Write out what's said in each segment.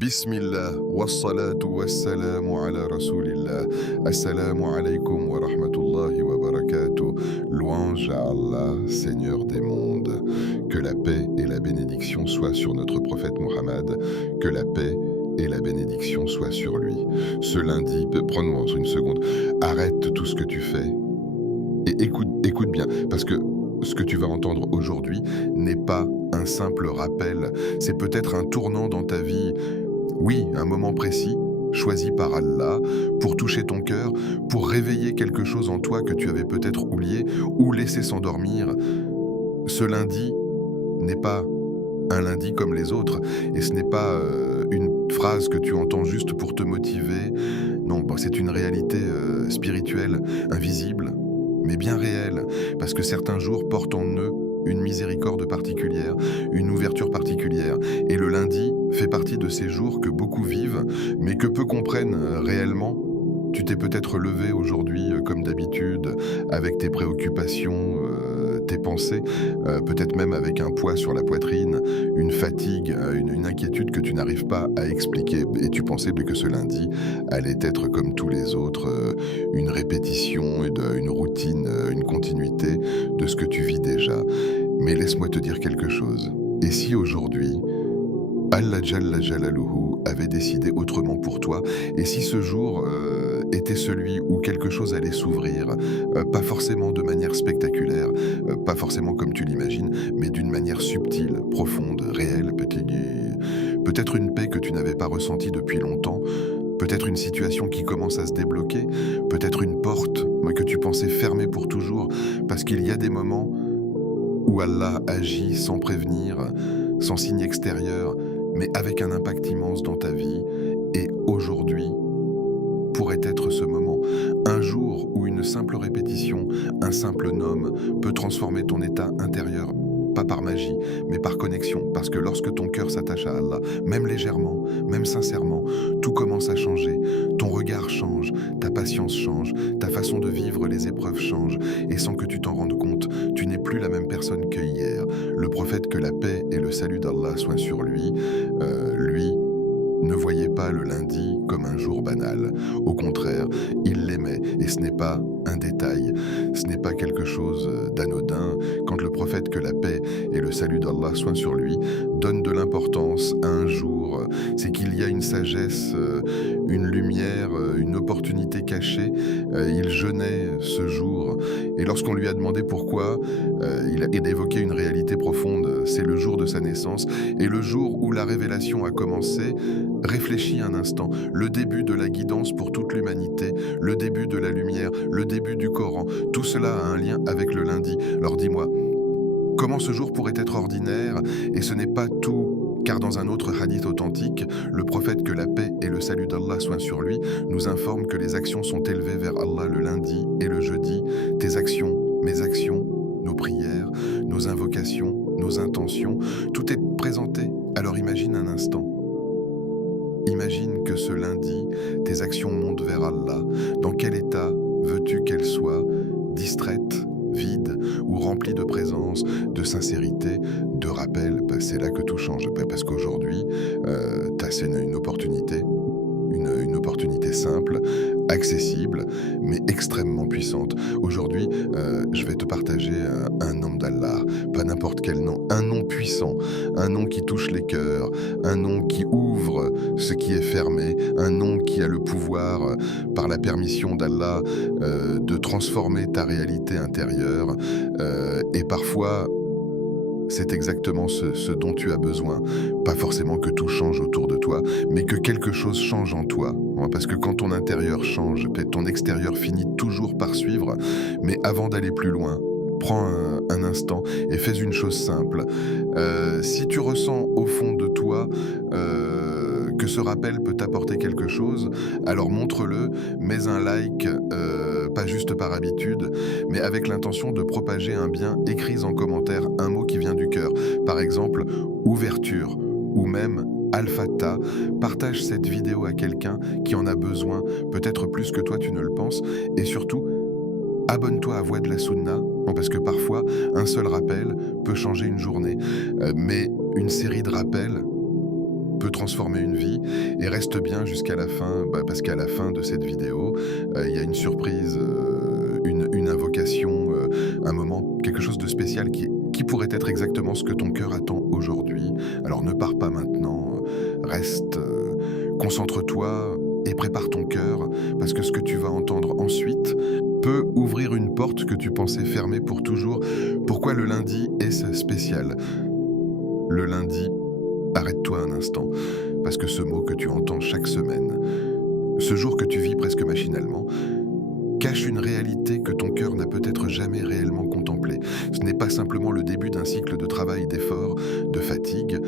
Bismillah, wassalatu wassalamu ala rasulillah. Assalamu alaikum wa rahmatullahi wa barakatuh. Louange à Allah, Seigneur des mondes. Que la paix et la bénédiction soient sur notre prophète Muhammad. Que la paix et la bénédiction soient sur lui. Ce lundi, prends-moi une seconde, arrête tout ce que tu fais et écoute bien, parce que ce que tu vas entendre aujourd'hui n'est pas un simple rappel, c'est peut-être un tournant dans ta vie. Oui, un moment précis, choisi par Allah, pour toucher ton cœur, pour réveiller quelque chose en toi que tu avais peut-être oublié ou laissé s'endormir. Ce lundi n'est pas un lundi comme les autres, et ce n'est pas une phrase que tu entends juste pour te motiver. Non, c'est une réalité spirituelle, invisible, mais bien réelle, parce que certains jours portent en eux une miséricorde particulière, une ouverture particulière. Et le lundi fait partie de ces jours que beaucoup vivent, mais que peu comprennent réellement. Tu t'es peut-être levé aujourd'hui comme d'habitude, avec tes préoccupations, tes pensées, peut-être même avec un poids sur la poitrine, une fatigue, une inquiétude que tu n'arrives pas à expliquer. Et tu pensais que ce lundi allait être comme tous les autres, une répétition, une routine, une continuité de ce que tu vis déjà. Mais laisse-moi te dire quelque chose. Et si aujourd'hui, Allah Jalla Jalaluhu avait décidé autrement pour toi, et si ce jour était celui où quelque chose allait s'ouvrir, pas forcément de manière spectaculaire, pas forcément comme tu l'imagines, mais d'une manière subtile, profonde, réelle, peut-être une paix que tu n'avais pas ressentie depuis longtemps, peut-être une situation qui commence à se débloquer, peut-être une porte que tu pensais fermée pour toujours, parce qu'il y a des moments où Allah agit sans prévenir, sans signe extérieur, mais avec un impact immense dans ta vie. Et aujourd'hui pourrait être ce moment. Un jour où une simple répétition, un simple nom peut transformer ton état intérieur, pas par magie, mais par connexion. Parce que lorsque ton cœur s'attache à Allah, même légèrement, même sincèrement, tout commence à changer. Ton regard change, ta patience change, ta façon de vivre les épreuves change. Et sans que tu t'en rendes compte, tu n'es plus la même personne que hier. Le prophète, que la paix et le salut d'Allah soient sur lui, lui, ne voyait pas le lundi comme un jour banal. Au contraire, il l'aimait, et ce n'est pas un détail, ce n'est pas quelque chose d'anodin. Quand le prophète, que la paix et le salut d'Allah soient sur lui, donne de l'importance à un jour, c'est qu'il y a une sagesse, une lumière, une opportunité cachée. Il jeûnait ce jour, et lorsqu'on lui a demandé pourquoi, il a évoqué une réalité profonde. C'est le jour de sa naissance, et le jour où la révélation a commencé. Réfléchis un instant, le début de la guidance pour toute l'humanité, le début de la lumière, le début du Coran, tout cela a un lien avec le lundi. Alors dis-moi, comment ce jour pourrait être ordinaire? Et ce n'est pas tout, car dans un autre hadith authentique, le prophète, que la paix et le salut d'Allah soient sur lui, nous informe que les actions sont élevées vers Allah le lundi et le jeudi. Tes actions, mes actions, nos prières, nos invocations, nos intentions, tout est présenté. Alors imagine un instant. Imagine que ce lundi, tes actions montent vers Allah. Dans quel état veux-tu qu'elles soient? Distraite, vide ou remplie de présence, de sincérité, de rappel? C'est là que tout change. Parce qu'aujourd'hui, c'est une opportunité. Une opportunité simple, accessible, mais extrêmement puissante. Aujourd'hui, je vais te partager un nom d'Allah, pas n'importe quel nom, un nom puissant, un nom qui touche les cœurs, un nom qui ouvre ce qui est fermé, un nom qui a le pouvoir, par la permission d'Allah, de transformer ta réalité intérieure, et parfois, c'est exactement ce dont tu as besoin. Pas forcément que tout change autour de toi, mais que quelque chose change en toi. Parce que quand ton intérieur change, peut-être ton extérieur finit toujours par suivre. Mais avant d'aller plus loin, prends un instant et fais une chose simple. Si tu ressens au fond de toi que ce rappel peut t'apporter quelque chose, alors montre-le, mets un like, pas juste par habitude, mais avec l'intention de propager un bien. Écris en commentaire un mot qui vient du cœur. Par exemple, ouverture, ou même Al-Fattah. Partage cette vidéo à quelqu'un qui en a besoin, peut-être plus que toi tu ne le penses, et surtout, abonne-toi à Voix de la Sunna, parce que parfois, un seul rappel peut changer une journée, mais une série de rappels peut transformer une vie. Et reste bien jusqu'à la fin, parce qu'à la fin de cette vidéo, il y a une surprise, une invocation, un moment, quelque chose de spécial qui pourrait être exactement ce que ton cœur attend aujourd'hui. Alors ne pars pas maintenant, reste, concentre-toi et prépare ton cœur, parce que ce que tu vas entendre ensuite peut ouvrir une porte que tu pensais fermée pour toujours. Pourquoi le lundi est spécial? Le lundi, arrête-toi un instant, parce que ce mot que tu entends chaque semaine, ce jour que tu vis presque machinalement, cache une réalité que ton cœur n'a peut-être jamais réellement contemplée. Ce n'est pas simplement le début d'un cycle de travail, d'effort, de fatigue,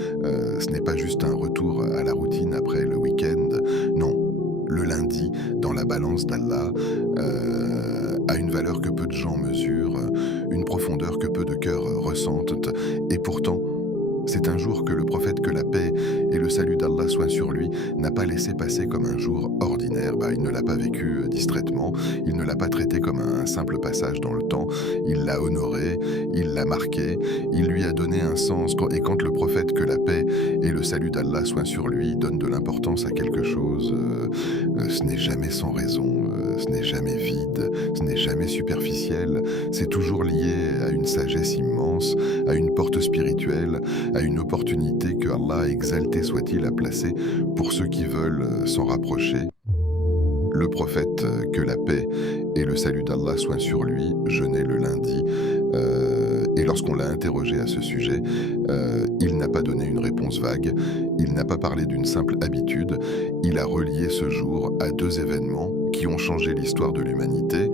ce n'est pas juste un retour à la routine après le week-end. Non, le lundi, dans la balance d'Allah, a une valeur que peu de gens mesurent, une profondeur que peu de cœurs ressentent, et pourtant, c'est un jour que le prophète, que la paix et le salut d'Allah soient sur lui, n'a pas laissé passer comme un jour ordinaire. Il ne l'a pas vécu distraitement, il ne l'a pas traité comme un simple passage dans le temps, il l'a honoré, il l'a marqué, il lui a donné un sens. Et quand le prophète, que la paix et le salut d'Allah soient sur lui, donne de l'importance à quelque chose, ce n'est jamais sans raison, ce n'est jamais vide, ce n'est jamais superficiel, c'est toujours lié à une sagesse immense, à une porte spirituelle, à une opportunité que Allah, exalté soit-il, a placée pour ceux qui veulent s'en rapprocher. Le prophète, que la paix et le salut d'Allah soient sur lui, jeûnait le lundi, et lorsqu'on l'a interrogé à ce sujet, il n'a pas donné une réponse vague, il n'a pas parlé d'une simple habitude, il a relié ce jour à deux événements qui ont changé l'histoire de l'humanité.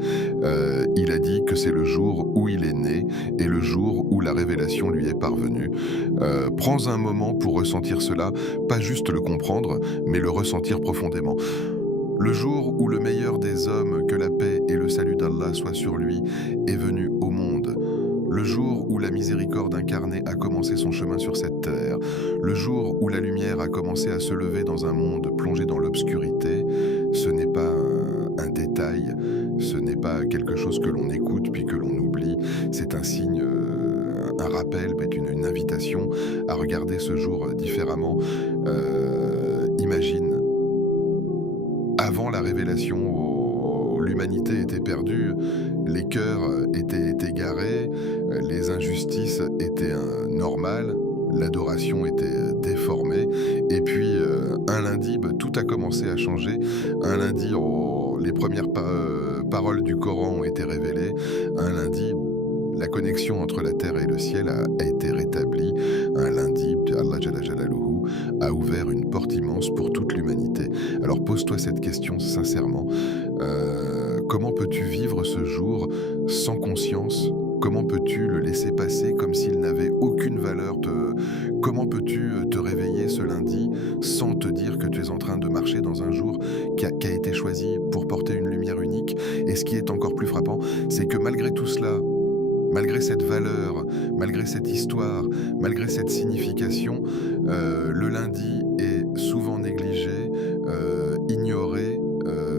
Il a dit que c'est le jour où il est né et le jour où la révélation lui est parvenue. Prends un moment pour ressentir cela, pas juste le comprendre, mais le ressentir profondément. Le jour où le meilleur des hommes, que la paix et le salut d'Allah soient sur lui, est venu au monde. Le jour où la miséricorde incarnée a commencé son chemin sur cette terre. Le jour où la lumière a commencé à se lever dans un monde plongé dans l'obscurité. Ce n'est pas un détail, ce n'est pas quelque chose que l'on écoute puis que l'on oublie. C'est un signe, un rappel, une invitation à regarder ce jour différemment. Imagine, avant la révélation, l'humanité était perdue, les cœurs étaient égarés, les injustices étaient normales, l'adoration était déformée, et puis un lundi, tout a commencé à changer. Un lundi, les premières paroles du Coran ont été révélées. Un lundi, la connexion entre la terre et le ciel a été rétablie. Un lundi, Allah Jalla Jalaluhu a ouvert une porte immense pour toute l'humanité. Alors pose-toi cette question sincèrement. Comment peux-tu vivre ce jour sans conscience? Comment peux-tu le laisser passer comme s'il n'avait aucune valeur? Comment peux-tu te réveiller ce lundi sans te dire que tu es en train de marcher dans un jour qui a été choisi pour porter une lumière unique? Et ce qui est encore plus frappant, c'est que malgré tout cela, malgré cette valeur, malgré cette histoire, malgré cette signification, le lundi est souvent négligé, ignoré,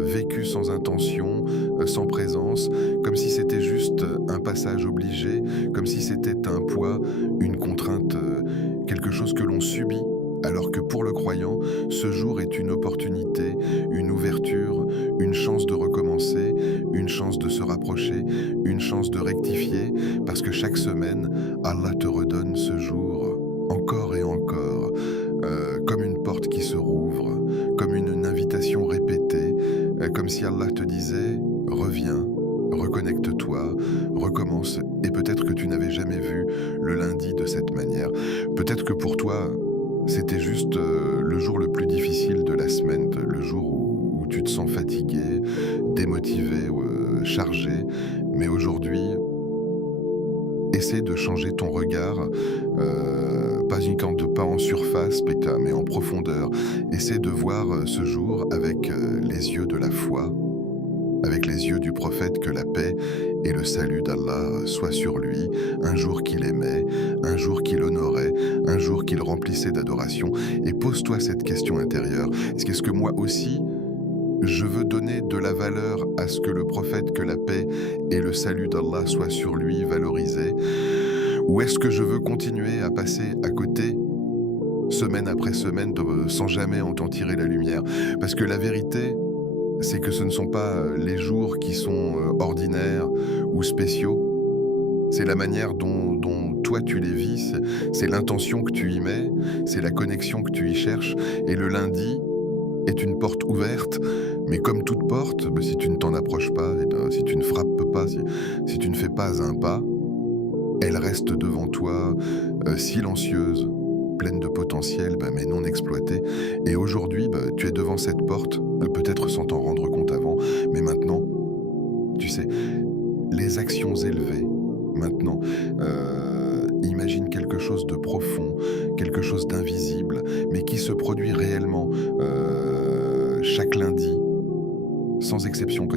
vécu sans intention, sans présence, comme si c'était juste un passage obligé, comme si c'était un poids, une contrainte, quelque chose que l'on subit. Alors que pour le croyant, ce jour est une opportunité, une ouverture, une chance de recommencer, une chance de se rapprocher, une chance de rectifier, parce que chaque semaine, Allah te redonne ce jour, encore et encore, comme une porte qui se rouvre, comme une invitation répétée, comme si Allah te disait « Reviens ». Reconnecte-toi, recommence, et peut-être que tu n'avais jamais vu le lundi de cette manière. Peut-être que pour toi, c'était juste le jour le plus difficile de la semaine, le jour où tu te sens fatigué, démotivé, chargé. Mais aujourd'hui, essaie de changer ton regard, pas en surface, mais en profondeur. Essaie de voir ce jour avec les yeux de la foi, avec les yeux du prophète, que la paix et le salut d'Allah soient sur lui, un jour qu'il aimait, un jour qu'il honorait, un jour qu'il remplissait d'adoration. Et pose-toi cette question intérieure. Est-ce que moi aussi, je veux donner de la valeur à ce que le prophète, que la paix et le salut d'Allah soient sur lui, valorisés? Ou est-ce que je veux continuer à passer à côté semaine après semaine, sans jamais en t'en tirer la lumière. Parce que la vérité, c'est que ce ne sont pas les jours qui sont ordinaires ou spéciaux, c'est la manière dont toi tu les vis, c'est l'intention que tu y mets, c'est la connexion que tu y cherches. Et le lundi est une porte ouverte, mais comme toute porte, bah, si tu ne t'en approches pas, et ben, si tu ne frappes pas, si tu ne fais pas un pas, elle reste devant toi, silencieuse, pleine de potentiel, bah, mais non exploité. Et aujourd'hui, bah, tu es devant cette porte, peut-être sans t'en rendre compte avant, mais maintenant, tu sais, les actions élevées, maintenant, imagine quelque chose de profond, quelque chose d'invisible, mais qui se produit réellement chaque lundi, sans exception,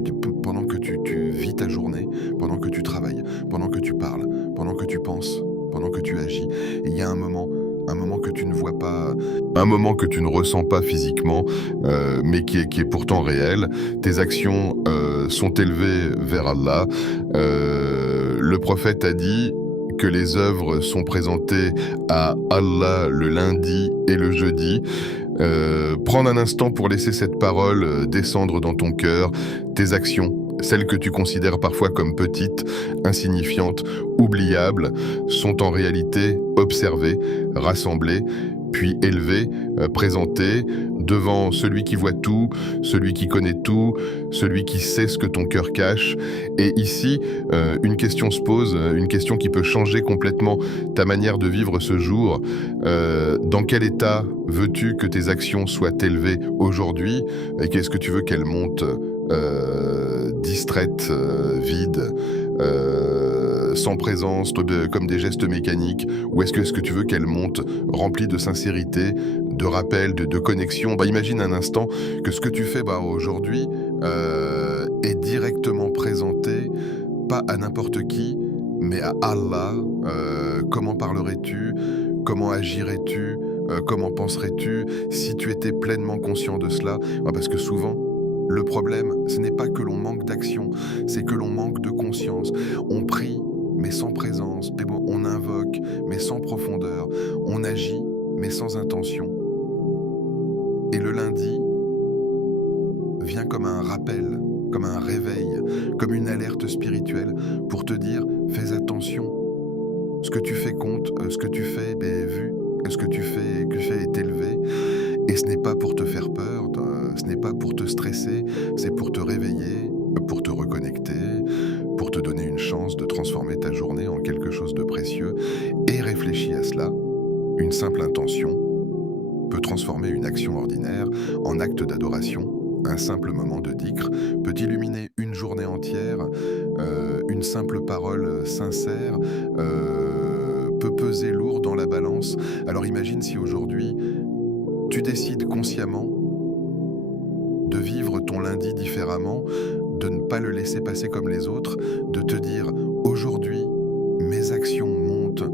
pendant que tu vis ta journée, pendant que tu travailles, pendant que tu parles, pendant que tu penses, pendant que tu agis. Et il y a un moment que tu ne vois pas, un moment que tu ne ressens pas physiquement, mais qui est pourtant réel. Tes actions sont élevées vers Allah. Le prophète a dit que les œuvres sont présentées à Allah le lundi et le jeudi. Prendre un instant pour laisser cette parole descendre dans ton cœur, tes actions, celles que tu considères parfois comme petites, insignifiantes, oubliables, sont en réalité observées, rassemblées, puis élevées, présentées devant celui qui voit tout, celui qui connaît tout, celui qui sait ce que ton cœur cache. Et ici, une question se pose, une question qui peut changer complètement ta manière de vivre ce jour. Dans quel état veux-tu que tes actions soient élevées aujourd'hui? Et qu'est-ce que tu veux qu'elles montent distraites, vides, sans présence, comme des gestes mécaniques? Ou est-ce que tu veux qu'elles montent remplies de sincérité, de rappel, de connexion? Bah, imagine un instant que ce que tu fais aujourd'hui est directement présenté, pas à n'importe qui, mais à Allah. Comment parlerais-tu? Comment agirais-tu? Comment penserais-tu si tu étais pleinement conscient de cela? Parce que souvent, le problème, ce n'est pas que l'on manque d'action, c'est que l'on manque de conscience. On prie, mais sans présence. On invoque, mais sans profondeur. On agit, mais sans intention. Et le lundi vient comme un rappel, comme un réveil, comme une alerte spirituelle pour te dire, fais attention. Ce que tu fais compte, ce que tu fais est vu, ce que tu fais est élevé. Et ce n'est pas pour te faire peur, ce n'est pas pour te stresser, c'est pour te réveiller, pour te reconnecter, pour te donner une chance de transformer ta journée en quelque chose de précieux. Et réfléchis à cela, une simple intention peut transformer une action ordinaire en acte d'adoration. Un simple moment de dhikr peut illuminer une journée entière, une simple parole sincère peut peser lourd dans la balance. Alors imagine si aujourd'hui, tu décides consciemment de vivre ton lundi différemment, de ne pas le laisser passer comme les autres, de te dire aujourd'hui, mes actions montent,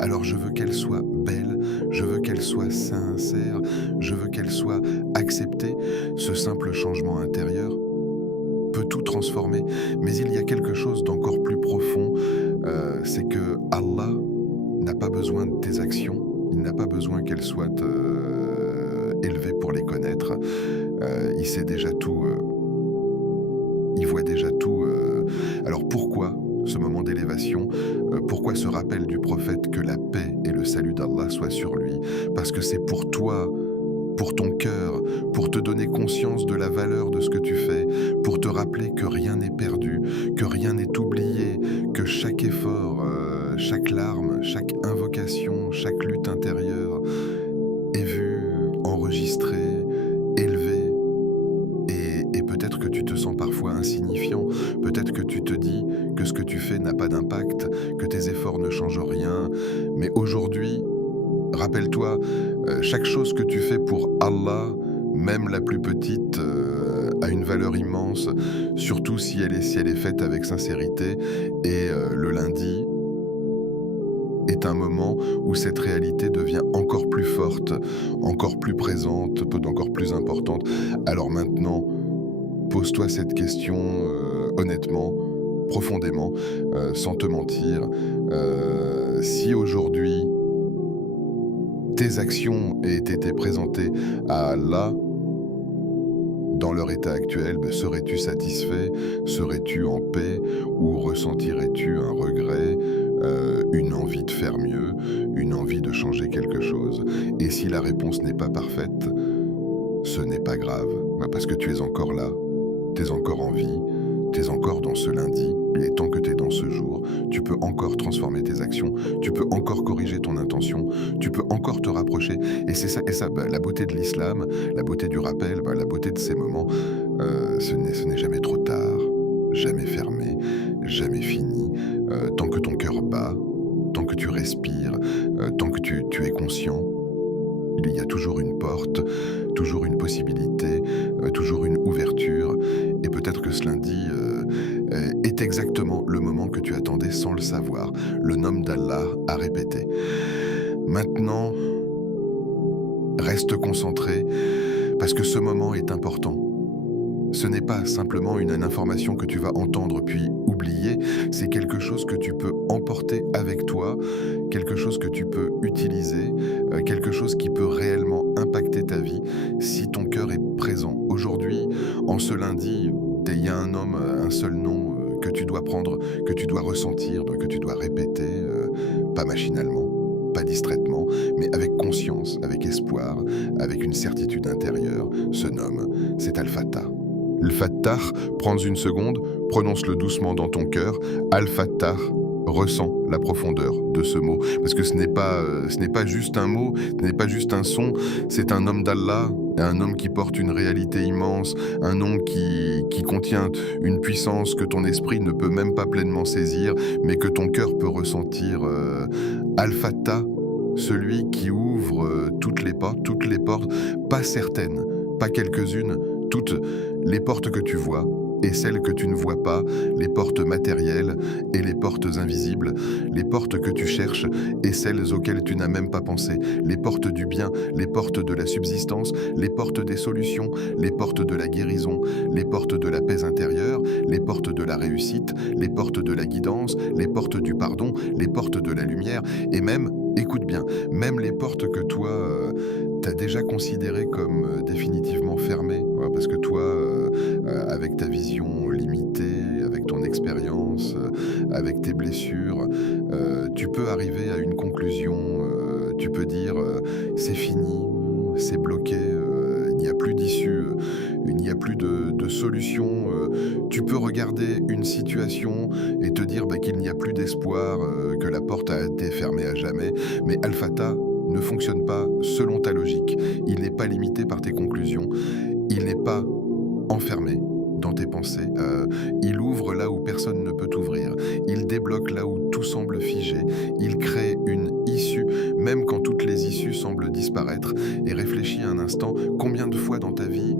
alors je veux qu'elles soient belles, je veux qu'elles soient sincères, je veux qu'elles soient acceptées. Ce simple changement intérieur peut tout transformer, mais il y a quelque chose d'encore plus profond, c'est que Allah n'a pas besoin de tes actions, il n'a pas besoin qu'elles soient élevées pour les connaître. Il sait déjà tout, il voit déjà tout. Alors pourquoi ce moment d'élévation? Pourquoi ce rappel du prophète que la paix et le salut d'Allah soient sur lui? Parce que c'est pour toi, pour ton cœur, pour te donner conscience de la valeur de ce que tu fais, pour te rappeler que rien n'est perdu, que rien n'est oublié, que chaque effort, chaque larme, chaque invocation, chaque lutte intérieure est vue, enregistrée, élevée. Et peut-être que tu te sens parfois insignifiant, peut-être que tu te dis que ce que tu fais n'a pas d'impact, que tes efforts ne changent rien. Mais aujourd'hui, rappelle-toi, chaque chose que tu fais pour Allah, même la plus petite, a une valeur immense, surtout si elle est faite avec sincérité. Et le lundi est un moment où cette réalité devient encore plus forte, encore plus présente, encore plus importante. Alors maintenant, pose-toi cette question honnêtement, profondément, sans te mentir. Si aujourd'hui, tes actions aient été présentées à Allah dans leur état actuel, serais-tu satisfait? Serais-tu en paix? Ou ressentirais-tu un regret, une envie de faire mieux, une envie de changer quelque chose? Et si la réponse n'est pas parfaite, ce n'est pas grave, parce que tu es encore là, tu es encore en vie, tu es encore dans ce lundi, et tant que tu es dans ce jour, tu peux encore transformer tes actions, tu peux encore corriger ton intention, tu peux encore te rapprocher. Et c'est ça, la beauté de l'islam, la beauté du rappel, la beauté de ces moments, ce n'est jamais trop tard, jamais fermé, jamais fini. Tant que ton cœur bat, tant que tu respires, tant que tu es conscient, il y a toujours une porte, toujours une possibilité, toujours une ouverture. Et peut-être que ce lundi est exactement le moment que tu attendais sans le savoir. Le nom d'Allah a répété. Maintenant, reste concentré parce que ce moment est important. Ce n'est pas simplement une information que tu vas entendre puis oublier, c'est quelque chose que tu peux emporter avec toi, quelque chose que tu peux utiliser, quelque chose qui peut réellement impacter ta vie si ton cœur est présent. Aujourd'hui, en ce lundi, il y a un homme, un seul nom que tu dois prendre, que tu dois ressentir, que tu dois répéter, pas machinalement, pas distraitement, mais avec conscience, avec espoir, avec une certitude intérieure. Ce nom, c'est Al-Fattah. Al-Fattah, prends une seconde, prononce-le doucement dans ton cœur. Al-Fattah, ressens la profondeur de ce mot. Parce que ce n'est pas juste un mot, ce n'est pas juste un son, c'est un homme d'Allah, un homme qui porte une réalité immense, un nom qui contient une puissance que ton esprit ne peut même pas pleinement saisir, mais que ton cœur peut ressentir. Al-Fattah, celui qui ouvre toutes les portes, pas certaines, pas quelques-unes, toutes les portes que tu vois et celles que tu ne vois pas, les portes matérielles et les portes invisibles, les portes que tu cherches et celles auxquelles tu n'as même pas pensé, les portes du bien, les portes de la subsistance, les portes des solutions, les portes de la guérison, les portes de la paix intérieure, les portes de la réussite, les portes de la guidance, les portes du pardon, les portes de la lumière et même, écoute bien, même les portes que toi, t'as déjà considérées comme définitivement fermées, parce que toi, avec ta vision limitée, avec ton expérience, avec tes blessures, tu peux arriver à une conclusion, tu peux dire c'est fini, c'est bloqué, il n'y a plus d'issue, il n'y a plus de solution. Tu peux regarder une situation et te dire qu'il n'y a plus d'espoir, que la porte a été fermée à jamais. Mais Al-Fattah ne fonctionne pas selon ta logique. Il n'est pas limité par tes conclusions. Il n'est pas enfermé dans tes pensées. Il ouvre là où personne ne peut t'ouvrir. Il débloque là où tout semble figé. Il crée une issue, même quand toutes les issues semblent disparaître. Et réfléchis un instant, combien de fois dans ta vie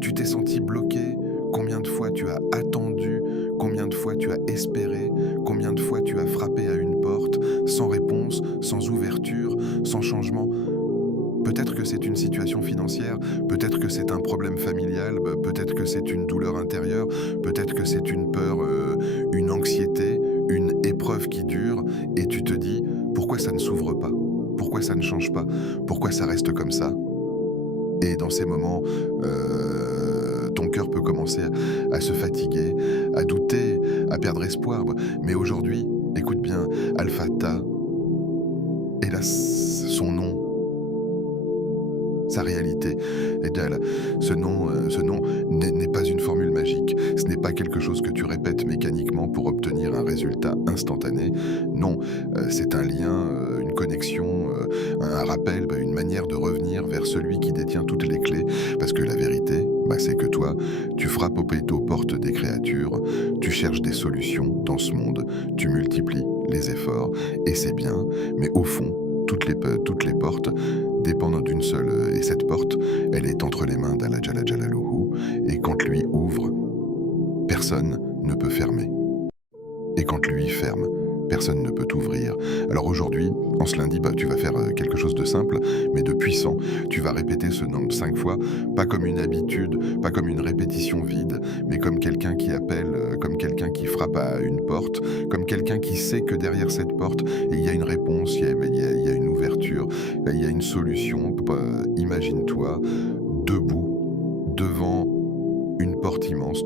tu t'es senti bloqué? Combien de fois tu as attendu? Combien de fois tu as espéré? Combien de fois tu as frappé à une porte sans réponse, sans ouverture, sans changement? Peut-être que c'est une situation financière, peut-être que c'est un problème familial, peut-être que c'est une douleur intérieure, peut-être que c'est une peur, une anxiété, une épreuve qui dure, et tu te dis pourquoi ça ne s'ouvre pas? Pourquoi ça ne change pas? Pourquoi ça reste comme ça? Et dans ces moments, ton cœur peut commencer à se fatiguer, à douter, à perdre espoir. Mais aujourd'hui, écoute bien, Al-Fattah, hélas, son nom, sa réalité. Et ce nom n'est pas une formule magique. Ce n'est pas quelque chose que tu répètes mécaniquement pour obtenir un résultat instantané. Non, c'est un lien, une connexion, un rappel, une manière de revenir vers celui qui détient toutes les clés. Parce que la vérité, c'est que toi, tu frappes aux portes des créatures, tu cherches des solutions dans ce monde, tu multiplies les efforts, et c'est bien, mais au fond, toutes les portes dépendent d'une seule, et cette porte, elle est entre les mains d'Allah Jalla Jalaluhu, et quand lui ouvre, personne ne peut fermer. Et quand lui ferme, personne ne peut t'ouvrir. Alors aujourd'hui, en ce lundi, tu vas faire quelque chose de simple, mais de puissant. Tu vas répéter ce nombre 5 fois, pas comme une habitude, pas comme une répétition vide, mais comme quelqu'un qui appelle, comme quelqu'un qui frappe à une porte, comme quelqu'un qui sait que derrière cette porte, il y a une réponse, il y a une ouverture. l'ouverture, il y a une solution. Imagine-toi debout devant une porte immense,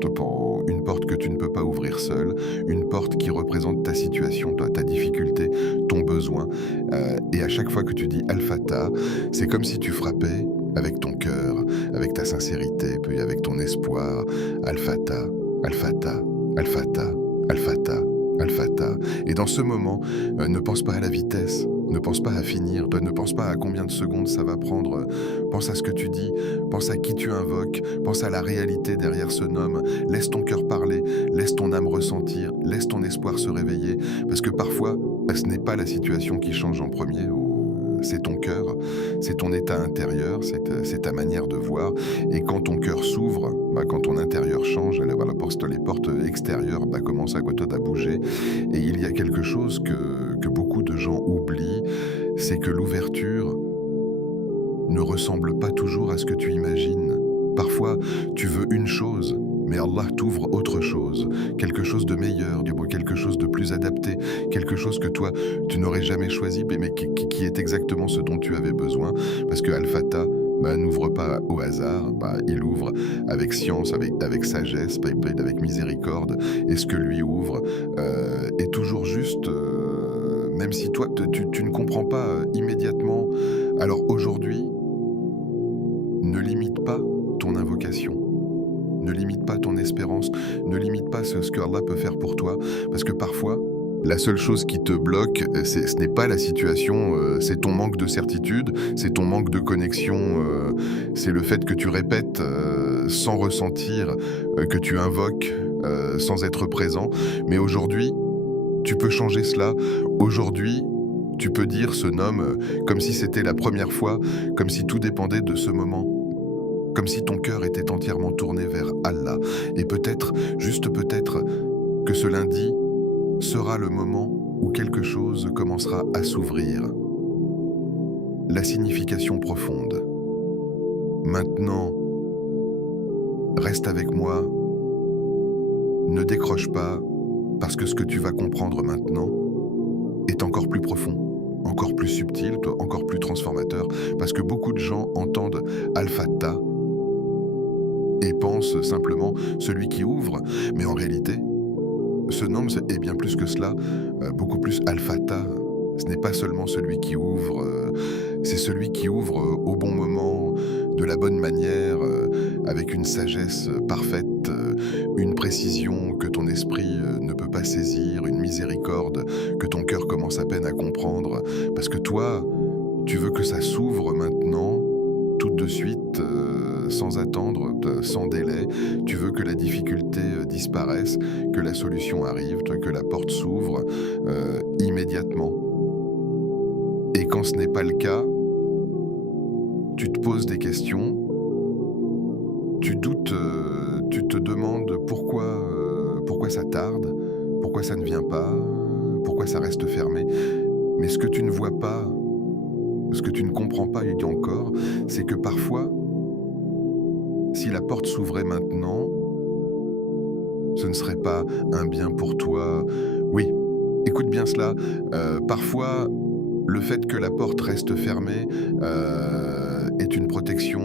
une porte que tu ne peux pas ouvrir seul, une porte qui représente ta situation, ta difficulté, ton besoin. Et à chaque fois que tu dis Al-Fatah, c'est comme si tu frappais avec ton cœur, avec ta sincérité, puis avec ton espoir. Al-Fatah, Al-Fatah, Al-Fatah, Al-Fatah, Al-Fatah. Et dans ce moment, ne pense pas à la vitesse, ne pense pas à finir, ne pense pas à combien de secondes ça va prendre. Pense à ce que tu dis, pense à qui tu invoques, pense à la réalité derrière ce nom. Laisse ton cœur parler, laisse ton âme ressentir, laisse ton espoir se réveiller. Parce que parfois, ce n'est pas la situation qui change en premier, c'est ton cœur, c'est ton état intérieur, c'est ta manière de voir. Et quand ton cœur s'ouvre, quand ton intérieur change, les portes extérieures commencent à bouger. Et il y a quelque chose que beaucoup de gens oublient, c'est que l'ouverture ne ressemble pas toujours à ce que tu imagines. Parfois, tu veux une chose, mais Allah t'ouvre autre chose, quelque chose de meilleur, quelque chose de plus adapté, quelque chose que toi, tu n'aurais jamais choisi, mais qui est exactement ce dont tu avais besoin, parce que Al-Fatah n'ouvre pas au hasard, il ouvre avec science, avec sagesse, avec miséricorde, et ce que lui ouvre est toujours juste, même si toi, tu ne comprends pas immédiatement. Alors aujourd'hui, ne limite pas ton invocation. Ne limite pas ton espérance, ne limite pas ce que Allah peut faire pour toi, parce que parfois, la seule chose qui te bloque, ce n'est pas la situation, c'est ton manque de certitude, c'est ton manque de connexion, c'est le fait que tu répètes sans ressentir, que tu invoques sans être présent. Mais aujourd'hui, tu peux changer cela. Aujourd'hui, tu peux dire ce nom comme si c'était la première fois, comme si tout dépendait de ce moment. Comme si ton cœur était entièrement tourné vers Allah. Et peut-être, juste peut-être, que ce lundi sera le moment où quelque chose commencera à s'ouvrir. La signification profonde. Maintenant, reste avec moi. Ne décroche pas, parce que ce que tu vas comprendre maintenant est encore plus profond, encore plus subtil, encore plus transformateur, parce que beaucoup de gens entendent Al-Fatah et pense simplement celui qui ouvre, mais en réalité, ce nom est bien plus que cela, beaucoup plus Al-Fatah. Ce n'est pas seulement celui qui ouvre, c'est celui qui ouvre au bon moment, de la bonne manière, avec une sagesse parfaite, une précision que ton esprit ne peut pas saisir, une miséricorde que ton cœur commence à peine à comprendre, parce que toi, tu veux que ça s'ouvre maintenant, tout de suite, sans attendre, sans délai. Tu veux que la difficulté disparaisse, que la solution arrive, que la porte s'ouvre immédiatement. Et quand ce n'est pas le cas, tu te poses des questions, tu doutes, tu te demandes pourquoi ça tarde, pourquoi ça ne vient pas, pourquoi ça reste fermé. Mais ce que tu ne vois pas, ce que tu ne comprends pas, il dit encore, c'est que parfois, si la porte s'ouvrait maintenant, ce ne serait pas un bien pour toi. Oui, écoute bien cela. Parfois, le fait que la porte reste fermée est une protection,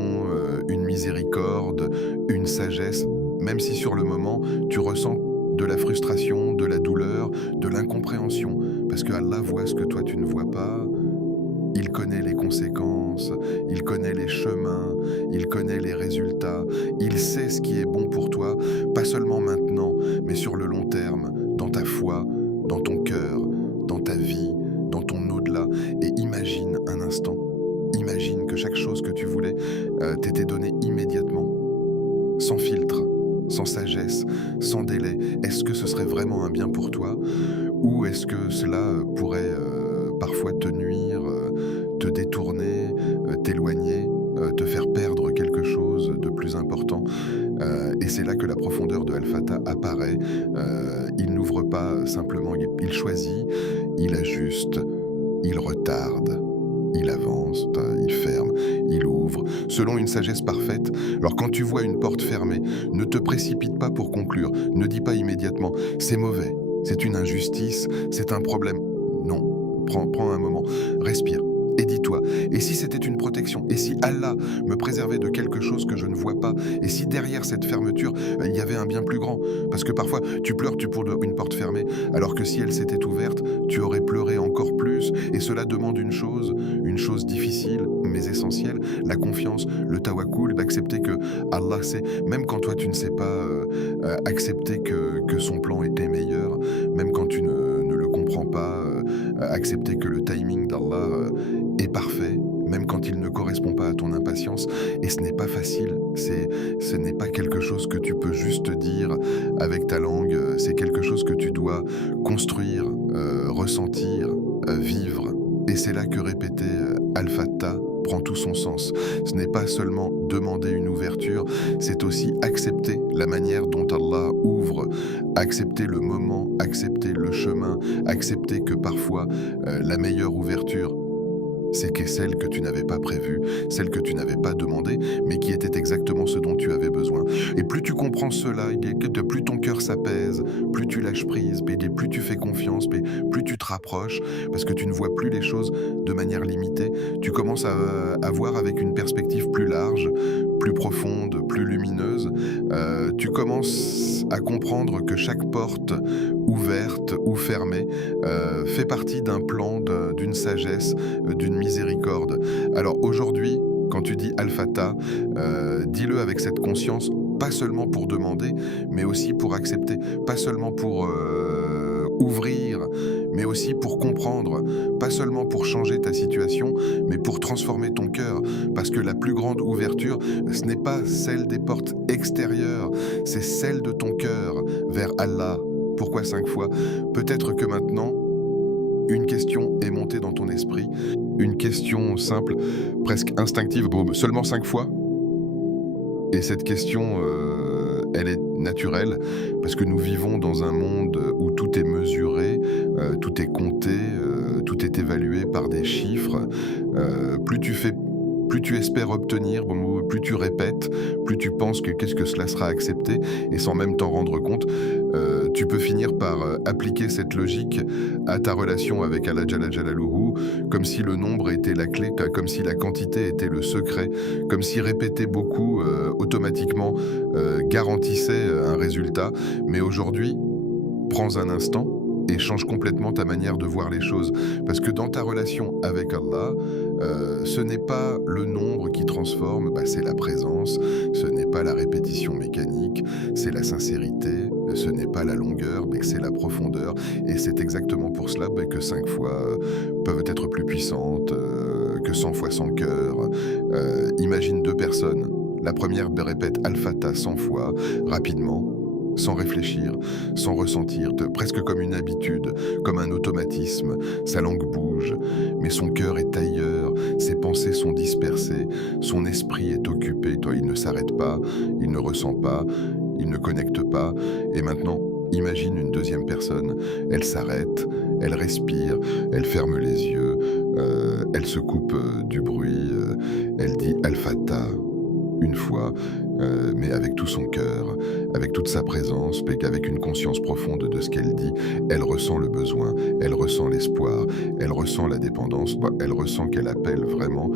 une miséricorde, une sagesse, même si sur le moment, tu ressens de la frustration, de la douleur, de l'incompréhension, parce que Allah voit ce que toi tu ne vois pas. Il connaît les conséquences, il connaît les chemins, il connaît les résultats, il sait ce qui est bon pour toi, pas seulement maintenant, mais sur le long terme, dans ta foi, dans ton cœur, dans ta vie, dans ton au-delà. Et imagine un instant, imagine que chaque chose que tu voulais t'était donnée immédiatement, sans filtre, sans sagesse, sans délai. Est-ce que ce serait vraiment un bien pour toi, ou est-ce que cela pourrait parfois te nuire, te détourner, t'éloigner, te faire perdre quelque chose de plus important. Et c'est là que la profondeur de Al-Fatah apparaît. Il n'ouvre pas simplement, il choisit, il ajuste, il retarde, il avance, il ferme, il ouvre, selon une sagesse parfaite. Alors quand tu vois une porte fermée, ne te précipite pas pour conclure, ne dis pas immédiatement « c'est mauvais, c'est une injustice, c'est un problème ». Non, prends un moment, respire. Et dis-toi, et si c'était une protection? Et si Allah me préservait de quelque chose que je ne vois pas? Et si derrière cette fermeture, il y avait un bien plus grand? Parce que parfois, tu pleures pour une porte fermée, alors que si elle s'était ouverte, tu aurais pleuré encore plus. Et cela demande une chose difficile, mais essentielle, la confiance, le tawakkul, d'accepter que Allah sait, même quand toi tu ne sais pas, accepter que son plan était meilleur, même quand tu ne le comprends pas, accepter que le timing d'Allah est parfait, même quand il ne correspond pas à ton impatience. Et ce n'est pas facile, ce n'est pas quelque chose que tu peux juste dire avec ta langue, c'est quelque chose que tu dois construire, ressentir, vivre. Et c'est là que répéter Al-Fattah prend tout son sens. Ce n'est pas seulement demander une ouverture, c'est aussi accepter la manière dont Allah ouvre, accepter le moment, accepter le chemin, accepter que parfois la meilleure ouverture, c'est que celle que tu n'avais pas prévue, celle que tu n'avais pas demandée, mais qui était exactement ce dont tu avais besoin. Et plus tu comprends cela, plus ton cœur s'apaise, plus tu lâches prise, plus tu fais confiance, plus tu te rapproches, parce que tu ne vois plus les choses de manière limitée. Tu commences à voir avec une perspective plus large, plus profonde, plus lumineuse. Tu commences à comprendre que chaque porte ouverte ou fermée fait partie d'un plan, d'une sagesse, d'une miséricorde. Alors aujourd'hui, quand tu dis Al-Fattah, dis-le avec cette conscience, pas seulement pour demander, mais aussi pour accepter, pas seulement pour ouvrir, mais aussi pour comprendre, pas seulement pour changer ta situation, mais pour transformer ton cœur. Parce que la plus grande ouverture, ce n'est pas celle des portes extérieures, c'est celle de ton cœur vers Allah. Pourquoi 5 fois? Peut-être que maintenant, une question est montée dans ton esprit, une question simple, presque instinctive, bon, seulement 5 fois. Et cette question, elle est naturelle, parce que nous vivons dans un monde où tout est mesuré, tout est compté, tout est évalué par des chiffres. Plus tu espères obtenir, bon, plus tu répètes, plus tu penses que qu'est-ce que cela sera accepté, et sans même t'en rendre compte, tu peux finir par appliquer cette logique à ta relation avec Allah Jalla Jalaluhu, comme si le nombre était la clé, comme si la quantité était le secret, comme si répéter beaucoup automatiquement garantissait un résultat. Mais aujourd'hui, prends un instant et change complètement ta manière de voir les choses. Parce que dans ta relation avec Allah, ce n'est pas le nombre qui transforme, c'est la présence, ce n'est pas la répétition mécanique, c'est la sincérité, ce n'est pas la longueur, mais c'est la profondeur. Et c'est exactement pour cela que 5 fois peuvent être plus puissantes que 100 fois sans cœur. Imagine 2 personnes. La première répète Al-Fattah 100 fois, rapidement, sans réfléchir, sans ressentir, presque comme une habitude, comme un automatisme. Sa langue bouge, mais son cœur est ailleurs, ses pensées sont dispersées, son esprit est occupé. Toi, il ne s'arrête pas, il ne ressent pas, il ne connecte pas. Et maintenant, imagine une deuxième personne, elle s'arrête, elle respire, elle ferme les yeux, elle se coupe du bruit, elle dit Al-Fattah une fois, mais avec tout son cœur, avec toute sa présence, mais qu'avec une conscience profonde de ce qu'elle dit, elle ressent le besoin, elle ressent l'espoir, elle ressent la dépendance, elle ressent qu'elle appelle vraiment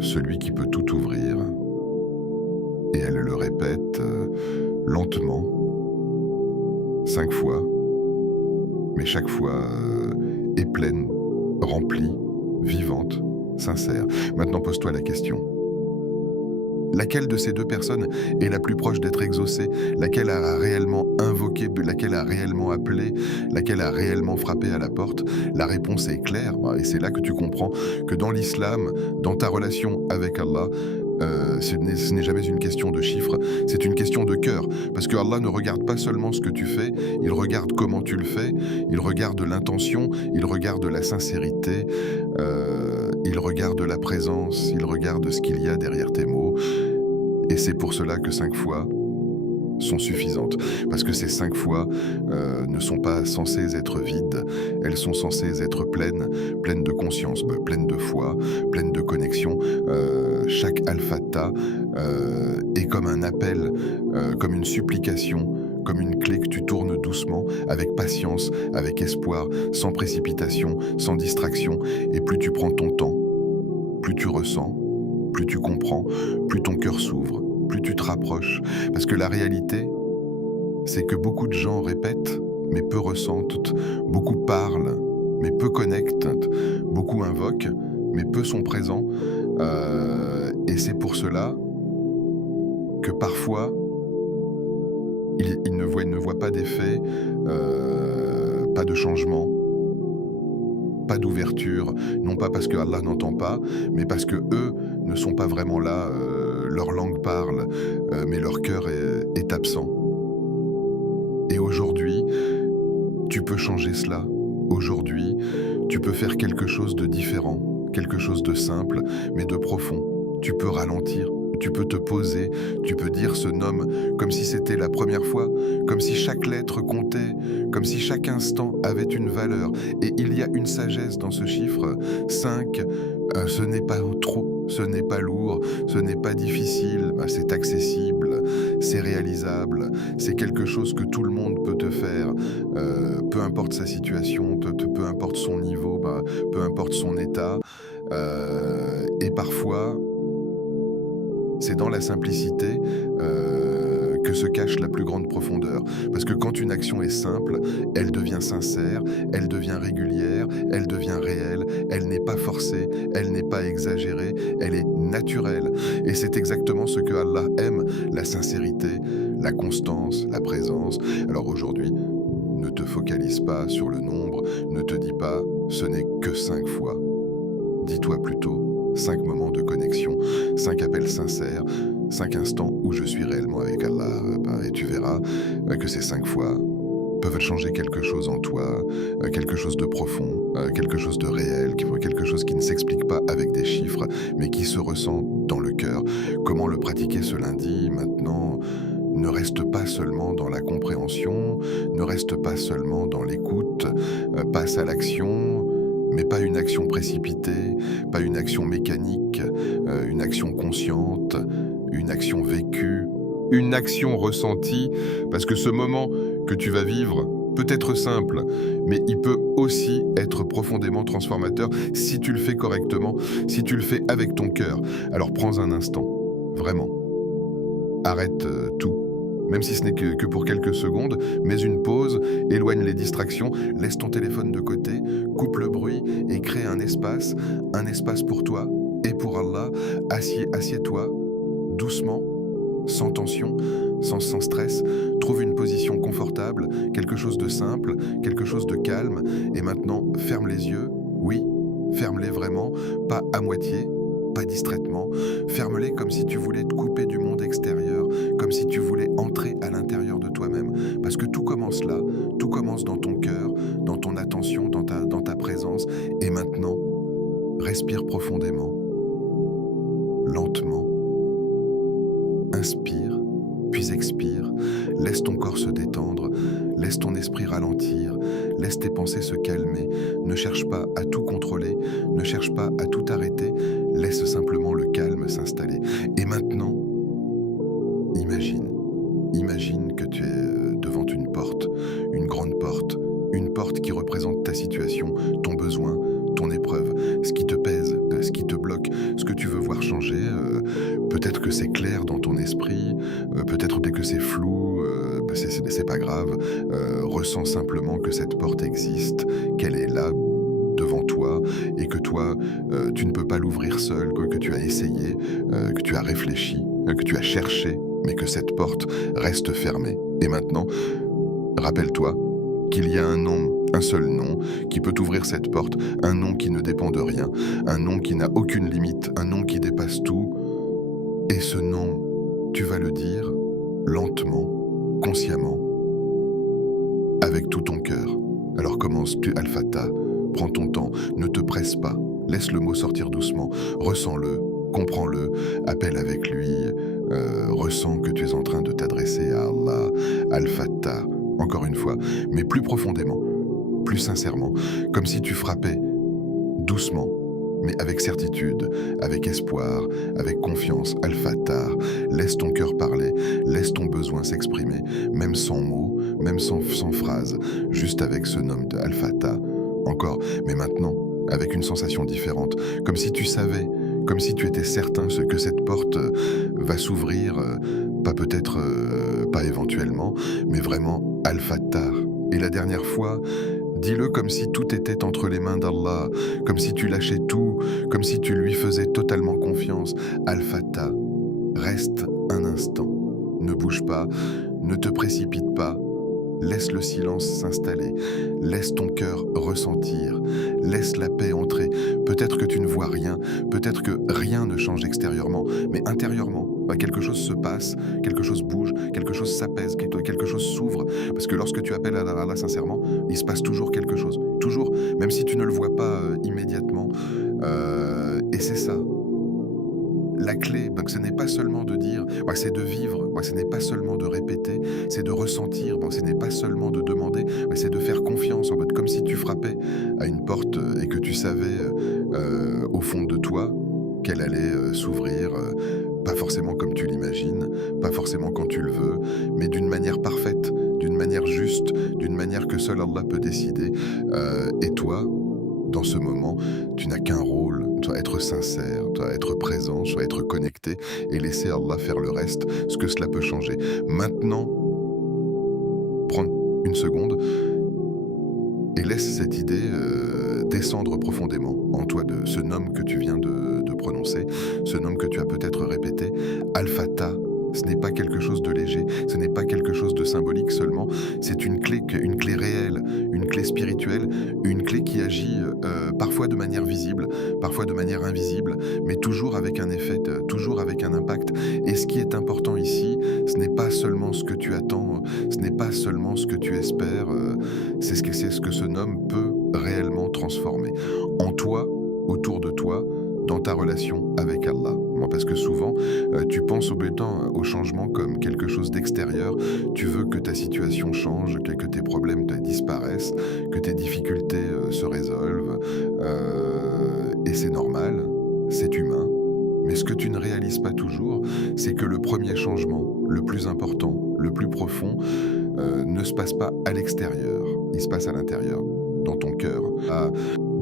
celui qui peut tout ouvrir. Et elle le répète lentement, 5 fois, mais chaque fois est pleine, remplie, vivante, sincère. Maintenant, pose-toi la question. Laquelle de ces 2 personnes est la plus proche d'être exaucée? Laquelle a réellement invoqué? Laquelle a réellement appelé? Laquelle a réellement frappé à la porte? La réponse est claire, et c'est là que tu comprends que dans l'islam, dans ta relation avec Allah, ce n'est jamais une question de chiffres, c'est une question de cœur. Parce que Allah ne regarde pas seulement ce que tu fais, il regarde comment tu le fais, il regarde l'intention, il regarde la sincérité, il regarde la présence, il regarde ce qu'il y a derrière tes mots. Et c'est pour cela que 5 fois sont suffisantes. Parce que ces 5 fois ne sont pas censées être vides, elles sont censées être pleines, pleines de conscience, pleines de foi, pleines de connexion. Chaque Al-Fattah est comme un appel, comme une supplication, comme une clé que tu tournes doucement, avec patience, avec espoir, sans précipitation, sans distraction. Et plus tu prends ton temps, plus tu ressens, plus tu comprends, plus ton cœur s'ouvre, plus tu te rapproches. Parce que la réalité, c'est que beaucoup de gens répètent, mais peu ressentent, beaucoup parlent, mais peu connectent, beaucoup invoquent, mais peu sont présents. Et c'est pour cela que parfois, ils ne voient pas d'effet, pas de changement, pas d'ouverture, non pas parce que Allah n'entend pas, mais parce que eux ne sont pas vraiment là, leur langue parle, mais leur cœur est absent. Et aujourd'hui, tu peux changer cela. Aujourd'hui, tu peux faire quelque chose de différent, quelque chose de simple, mais de profond. Tu peux ralentir, tu peux te poser, tu peux dire ce nom comme si c'était la première fois, comme si chaque lettre comptait, comme si chaque instant avait une valeur. Et il y a une sagesse dans ce chiffre. 5, ce n'est pas trop, ce n'est pas lourd, ce n'est pas difficile, c'est accessible, c'est réalisable, c'est quelque chose que tout le monde peut te faire, peu importe sa situation, peu importe son niveau, peu importe son état. Et parfois, c'est dans la simplicité que se cache la plus grande profondeur. Parce que quand une action est simple, elle devient sincère, elle devient régulière, elle devient réelle, elle n'est pas forcée, elle n'est pas exagérée, elle est naturelle. Et c'est exactement ce que Allah aime, la sincérité, la constance, la présence. Alors aujourd'hui, ne te focalise pas sur le nombre, ne te dis pas « ce n'est que 5 fois ». Dis-toi plutôt 5 moments de connexion, 5 appels sincères, 5 instants où je suis réellement avec Allah, et tu verras que ces 5 fois peuvent changer quelque chose en toi, quelque chose de profond, quelque chose de réel, quelque chose qui ne s'explique pas avec des chiffres, mais qui se ressent dans le cœur. Comment le pratiquer ce lundi maintenant? Ne reste pas seulement dans la compréhension, ne reste pas seulement dans l'écoute, passe à l'action, mais pas une action précipitée, pas une action mécanique, une action consciente, une action vécue, une action ressentie, parce que ce moment que tu vas vivre peut être simple, mais il peut aussi être profondément transformateur si tu le fais correctement, si tu le fais avec ton cœur. Alors prends un instant, vraiment. Arrête tout. Même si ce n'est que pour quelques secondes, mets une pause, éloigne les distractions, laisse ton téléphone de côté, coupe le bruit et crée un espace pour toi et pour Allah. Assieds-toi doucement, sans tension, sans stress. Trouve une position confortable, quelque chose de simple, quelque chose de calme. Et maintenant, ferme les yeux. Oui, ferme-les vraiment, pas à moitié, pas distraitement. Ferme-les comme si tu voulais te couper du monde extérieur, comme si tu voulais entrer à l'intérieur de toi-même. Parce que tout commence là, tout commence dans ton cœur, dans ton attention, dans ta présence. Et maintenant, respire profondément, lentement. Inspire, puis expire. Laisse ton corps se détendre, laisse ton esprit ralentir, laisse tes pensées se calmer. Ne cherche pas à tout contrôler, ne cherche pas à tout arrêter, laisse simplement le calme s'installer. Et maintenant, imagine que tu es devant une porte, une grande porte, une porte qui représente ta situation, ton besoin, ton épreuve, ce qui te pèse, ce qui te bloque, ce que tu veux voir changer. Peut-être que c'est clair dans ton esprit, peut-être que c'est flou, c'est pas grave. Ressens simplement que cette porte existe, qu'elle est là devant toi et que toi, tu ne peux pas l'ouvrir seul, que tu as essayé, que tu as réfléchi, que tu as cherché, mais que cette porte reste fermée. Et maintenant, rappelle-toi qu'il y a un nom, un seul nom, qui peut ouvrir cette porte, un nom qui ne dépend de rien, un nom qui n'a aucune limite, un nom qui dépasse tout. Et ce nom, tu vas le dire lentement, consciemment, avec tout ton cœur. Alors commence-tu Al-Fatah, prends ton temps, ne te presse pas, laisse le mot sortir doucement, ressens-le, comprends-le, appelle avec lui, ressens que tu es en train de t'adresser à Allah, Al-Fatah, encore une fois, mais plus profondément, plus sincèrement, comme si tu frappais doucement, mais avec certitude, avec espoir, avec confiance. Al-Fatah, laisse ton cœur parler, laisse ton besoin besoin s'exprimer, même sans mots, même sans phrase, juste avec ce nom de Al-Fatah. Encore, mais maintenant, avec une sensation différente, comme si tu savais, comme si tu étais certain que cette porte va s'ouvrir, pas peut-être, pas éventuellement, mais vraiment Al-Fatah. Et la dernière fois, dis-le comme si tout était entre les mains d'Allah, comme si tu lâchais tout, comme si tu lui faisais totalement confiance. Al-Fatah, reste un instant, ne bouge pas, ne te précipite pas, laisse le silence s'installer, laisse ton cœur ressentir, laisse la paix entrer. Peut-être que tu ne vois rien, peut-être que rien ne change extérieurement, mais intérieurement, quelque chose se passe, quelque chose bouge, quelque chose s'apaise, quelque chose s'ouvre. Parce que lorsque tu appelles à Allah sincèrement, il se passe toujours quelque chose. Toujours, même si tu ne le vois pas immédiatement. Et c'est ça. La clé, ce n'est pas seulement de dire, c'est de vivre, ce n'est pas seulement de répéter, c'est de ressentir, ce n'est pas seulement de demander, c'est de faire confiance, en mode comme si tu frappais à une porte et que tu savais au fond de toi qu'elle allait s'ouvrir, pas forcément comme tu l'imagines, pas forcément quand tu le veux, mais d'une manière parfaite, d'une manière juste, d'une manière que seul Allah peut décider. Et toi, dans ce moment, tu n'as qu'un rôle, tu dois être sincère, tu dois être présent, tu dois être connecté et laisser Allah faire le reste, ce que cela peut changer. Maintenant, prends une seconde et laisse cette idée descendre profondément en toi, de ce nom que tu viens de prononcer, ce nom que tu as peut-être répété, Al-Fatah. Ce n'est pas quelque chose de léger, ce n'est pas quelque chose de symbolique seulement, c'est une clé réelle, une clé spirituelle, une clé qui agit parfois de manière visible, parfois de manière invisible, mais toujours avec un effet, toujours avec un impact. Et ce qui est important ici, ce n'est pas seulement ce que tu attends, ce n'est pas seulement ce que tu espères, c'est ce que ce nom peut réellement transformer en toi, autour de toi, dans ta relation avec Allah. Parce que souvent, tu penses au changement comme quelque chose d'extérieur. Tu veux que ta situation change, que tes problèmes disparaissent, que tes difficultés se résolvent. Et c'est normal, c'est humain. Mais ce que tu ne réalises pas toujours, c'est que le premier changement, le plus important, le plus profond, ne se passe pas à l'extérieur. Il se passe à l'intérieur, dans ton cœur,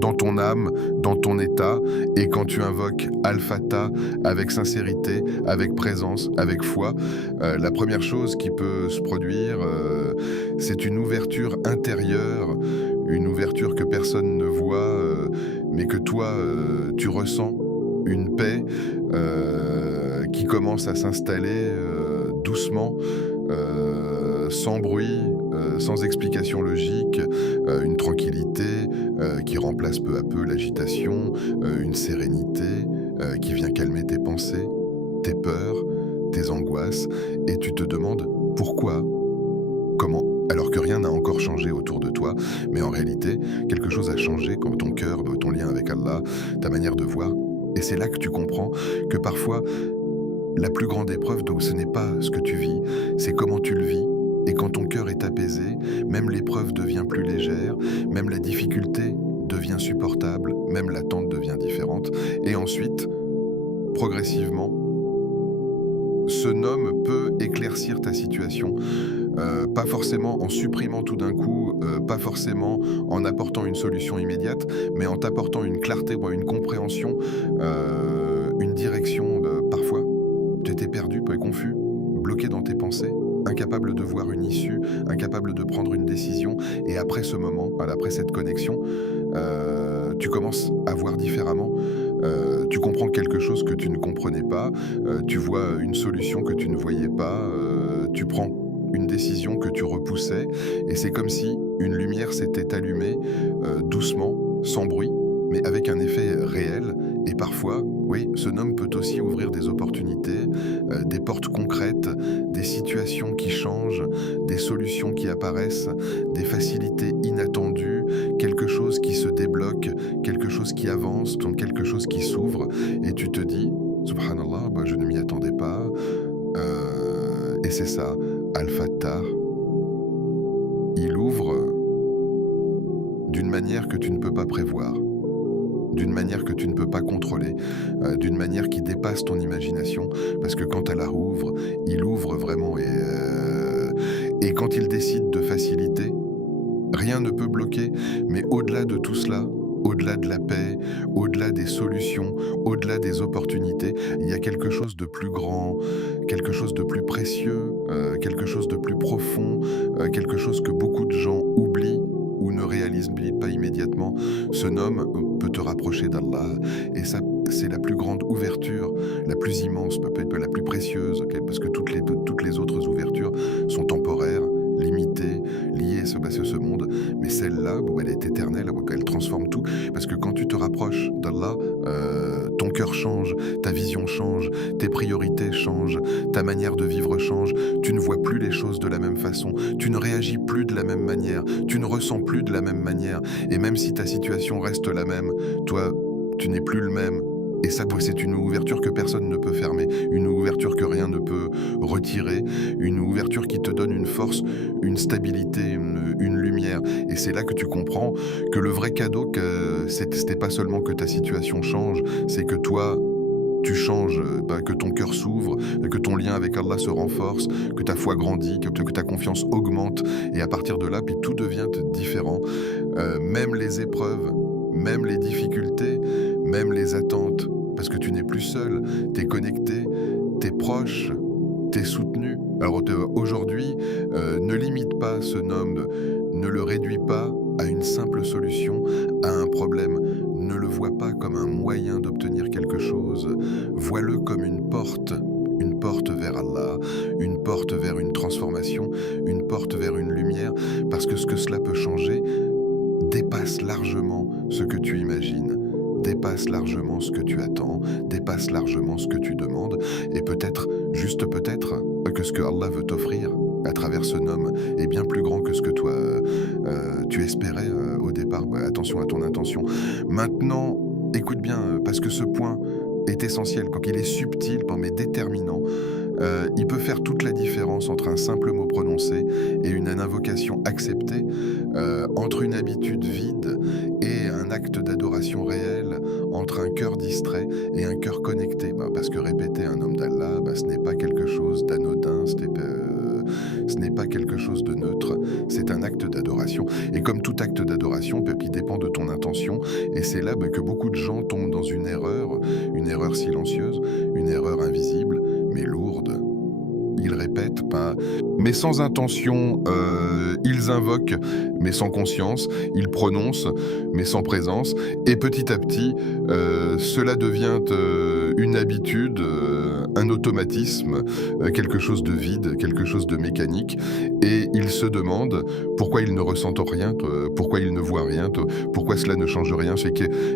dans ton âme, dans ton état. Et quand tu invoques Al-Fatah avec sincérité, avec présence, avec foi, la première chose qui peut se produire, c'est une ouverture intérieure, une ouverture que personne ne voit, mais que toi, tu ressens, une paix qui commence à s'installer doucement, sans bruit, sans explication logique, une tranquillité qui remplace peu à peu l'agitation, une sérénité qui vient calmer tes pensées, tes peurs, tes angoisses, et tu te demandes pourquoi, comment, alors que rien n'a encore changé autour de toi, mais en réalité, quelque chose a changé quand ton cœur, ton lien avec Allah, ta manière de voir, et c'est là que tu comprends que parfois, la plus grande épreuve, donc, ce n'est pas ce que tu vis, c'est comment tu le vis. Et quand ton cœur est apaisé, même l'épreuve devient plus légère, même la difficulté devient supportable, même l'attente devient différente. Et ensuite, progressivement, ce nom peut éclaircir ta situation. Pas forcément en supprimant tout d'un coup, pas forcément en apportant une solution immédiate, mais en t'apportant une clarté, une compréhension, une direction. Parfois, tu étais perdu, confus, bloqué dans tes pensées, incapable de voir une issue, incapable de prendre une décision. Et après ce moment, après cette connexion, tu commences à voir différemment. Tu comprends quelque chose que tu ne comprenais pas, tu vois une solution que tu ne voyais pas, tu prends une décision que tu repoussais, et c'est comme si une lumière s'était allumée doucement, sans bruit, mais avec un effet réel. Et parfois, oui, ce nom peut aussi ouvrir des opportunités, des portes concrètes, des situations qui changent, des solutions qui apparaissent, des facilités inattendues, quelque chose qui se débloque, quelque chose qui avance, donc quelque chose qui s'ouvre, et tu te dis, subhanallah, je ne m'y attendais pas. Et c'est ça, Al-Fatah, il ouvre d'une manière que tu ne peux pas prévoir, d'une manière que tu ne peux pas contrôler, d'une manière qui dépasse ton imagination, parce que quand Allah ouvre, il ouvre vraiment, et Et quand il décide de faciliter, rien ne peut bloquer, mais au-delà de tout cela, au-delà de la paix, au-delà des solutions, au-delà des opportunités, il y a quelque chose de plus grand, quelque chose de plus précieux, quelque chose de plus profond, quelque chose que beaucoup de gens oublient ou ne réalisent pas immédiatement. Ce nom peut te rapprocher d'Allah, et ça, c'est la plus grande ouverture, la plus immense, peut-être la plus précieuse, parce que toutes les autres ouvertures sont temporaires, limitée, liée à ce monde, mais celle-là, elle est éternelle, elle transforme tout, parce que quand tu te rapproches d'Allah, ton cœur change, ta vision change, tes priorités changent, ta manière de vivre change, tu ne vois plus les choses de la même façon, tu ne réagis plus de la même manière, tu ne ressens plus de la même manière, et même si ta situation reste la même, toi, tu n'es plus le même. Et ça, c'est une ouverture que personne ne peut fermer, une ouverture que rien ne peut retirer, une ouverture qui te donne une force, une stabilité, une lumière. Et c'est là que tu comprends que le vrai cadeau, c'était pas seulement que ta situation change, c'est que toi, tu changes, que ton cœur s'ouvre, que ton lien avec Allah se renforce, que ta foi grandit, que ta confiance augmente. Et à partir de là, puis tout devient différent. Même les épreuves, même les difficultés, même les attentes, parce que tu n'es plus seul, tu es connecté, tu es proche, tu es soutenu. Alors aujourd'hui, ne limite pas ce nom, ne le réduis pas à une simple solution, à un problème. Ne le vois pas comme un moyen d'obtenir quelque chose, vois-le comme une porte vers Allah, une porte vers une transformation, une porte vers une lumière, parce que ce que cela peut changer dépasse largement ce que tu imagines, dépasse largement ce que tu attends, dépasse largement ce que tu demandes, et peut-être, juste peut-être, que ce que Allah veut t'offrir à travers ce nom est bien plus grand que ce que toi tu espérais au départ. Attention à ton intention. Maintenant, écoute bien, parce que ce point est essentiel, quand il est subtil, mais déterminant. Il peut faire toute la différence entre un simple mot prononcé et une invocation acceptée, entre une habitude vide et un acte d'adoration réel, entre un cœur distrait et un cœur connecté. Parce que répéter un nom d'Allah, ce n'est pas quelque chose d'anodin, ce n'est pas quelque chose de neutre, c'est un acte d'adoration. Et comme tout acte d'adoration, il dépend de ton intention, et c'est là que beaucoup de gens tombent dans une erreur silencieuse, une erreur invisible, mais lourde. Ils répètent pas, mais sans intention, ils invoquent, mais sans conscience, ils prononcent, mais sans présence, et petit à petit, cela devient une habitude, un automatisme, quelque chose de vide, quelque chose de mécanique, et ils se demandent pourquoi ils ne ressentent rien, pourquoi ils ne voient rien, pourquoi cela ne change rien,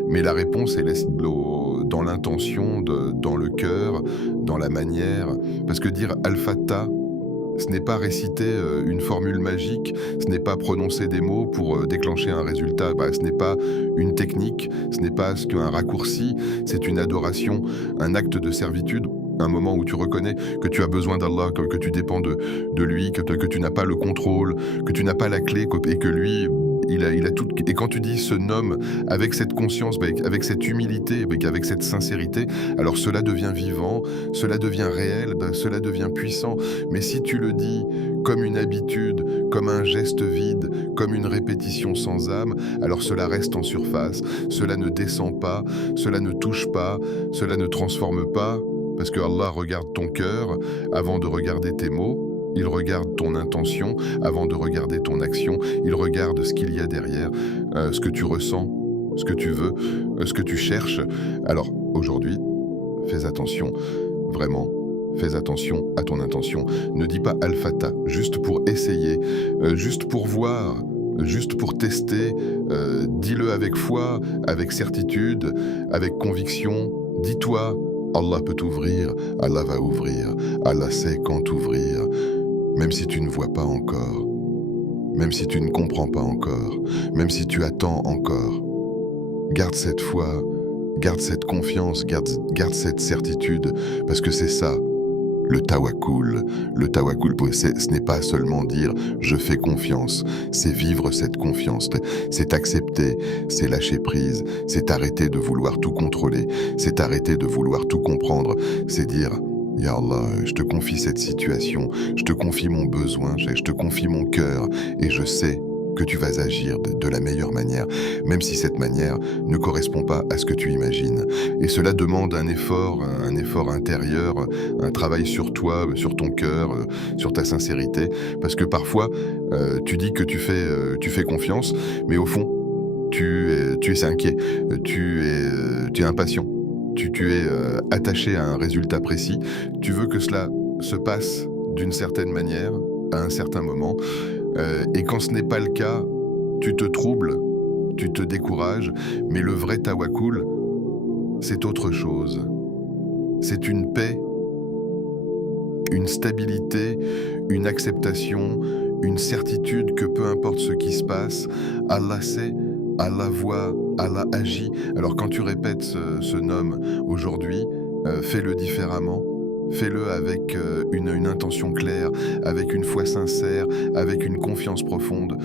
mais la réponse est dans l'intention, dans le cœur, dans la manière, parce que dire Al-Fattah, ce n'est pas réciter une formule magique, ce n'est pas prononcer des mots pour déclencher un résultat, ce n'est pas une technique, ce n'est pas un raccourci, c'est une adoration, un acte de servitude, un moment où tu reconnais que tu as besoin d'Allah, que tu dépends de lui, que tu n'as pas le contrôle, que tu n'as pas la clé, et que lui, il a tout. Et quand tu dis ce nom avec cette conscience, avec cette humilité, avec cette sincérité, alors cela devient vivant, cela devient réel, cela devient puissant. Mais si tu le dis comme une habitude, comme un geste vide, comme une répétition sans âme, alors cela reste en surface, cela ne descend pas, cela ne touche pas, cela ne transforme pas, parce que Allah regarde ton cœur avant de regarder tes mots. Il regarde ton intention avant de regarder ton action. Il regarde ce qu'il y a derrière, ce que tu ressens, ce que tu veux, ce que tu cherches. Alors, aujourd'hui, fais attention, vraiment, fais attention à ton intention. Ne dis pas Al-Fattah, juste pour essayer, juste pour voir, juste pour tester. Dis-le avec foi, avec certitude, avec conviction. Dis-toi, Allah peut t'ouvrir, Allah va ouvrir, Allah sait quand ouvrir. Même si tu ne vois pas encore, même si tu ne comprends pas encore, même si tu attends encore, garde cette foi, garde cette confiance, garde cette certitude, parce que c'est ça, le tawakkul. Le tawakkul, ce n'est pas seulement dire « je fais confiance », c'est vivre cette confiance, c'est accepter, c'est lâcher prise, c'est arrêter de vouloir tout contrôler, c'est arrêter de vouloir tout comprendre, c'est dire Ya Allah, je te confie cette situation, je te confie mon besoin, je te confie mon cœur, et je sais que tu vas agir de la meilleure manière, même si cette manière ne correspond pas à ce que tu imagines. Et cela demande un effort intérieur, un travail sur toi, sur ton cœur, sur ta sincérité, parce que parfois, tu dis que tu fais confiance, mais au fond, tu es inquiet, tu es impatient, tu es attaché à un résultat précis, tu veux que cela se passe d'une certaine manière, à un certain moment, et quand ce n'est pas le cas, tu te troubles, tu te décourages, mais le vrai tawakkul, c'est autre chose. C'est une paix, une stabilité, une acceptation, une certitude que peu importe ce qui se passe, Allah sait, Allah voit, Allah agit. Alors quand tu répètes ce nom aujourd'hui, fais-le différemment. Fais-le avec une intention claire, avec une foi sincère, avec une confiance profonde.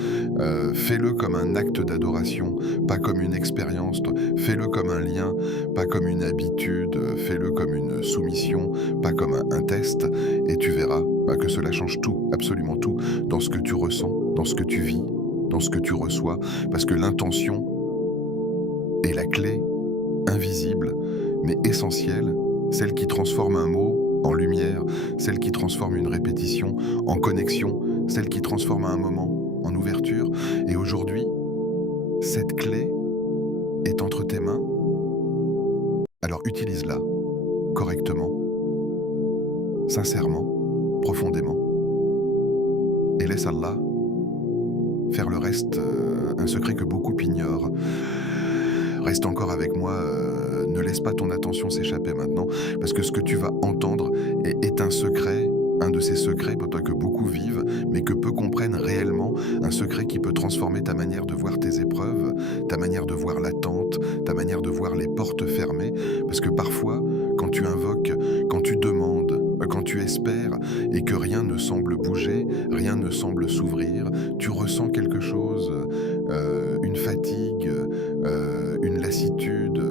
Fais-le comme un acte d'adoration, pas comme une expérience. Fais-le comme un lien, pas comme une habitude. Fais-le comme une soumission, pas comme un test. Et tu verras que cela change tout, absolument tout, dans ce que tu ressens, dans ce que tu vis, dans ce que tu reçois. Parce que l'intention est la clé invisible, mais essentielle, celle qui transforme un mot en lumière, celle qui transforme une répétition en connexion, celle qui transforme un moment en ouverture. Et aujourd'hui, cette clé est entre tes mains. Alors utilise-la correctement, sincèrement, profondément. Et laisse Allah faire le reste, un secret que beaucoup ignorent. Reste encore avec moi, ne laisse pas ton attention s'échapper maintenant, parce que ce que tu vas entendre est un secret, un de ces secrets peut-être que beaucoup vivent, mais que peu comprennent réellement, un secret qui peut transformer ta manière de voir tes épreuves, ta manière de voir l'attente, ta manière de voir les portes fermées, parce que parfois, quand tu invoques, quand tu demandes, quand tu espères et que rien ne semble bouger, rien ne semble s'ouvrir, tu ressens quelque chose, une fatigue, une lassitude,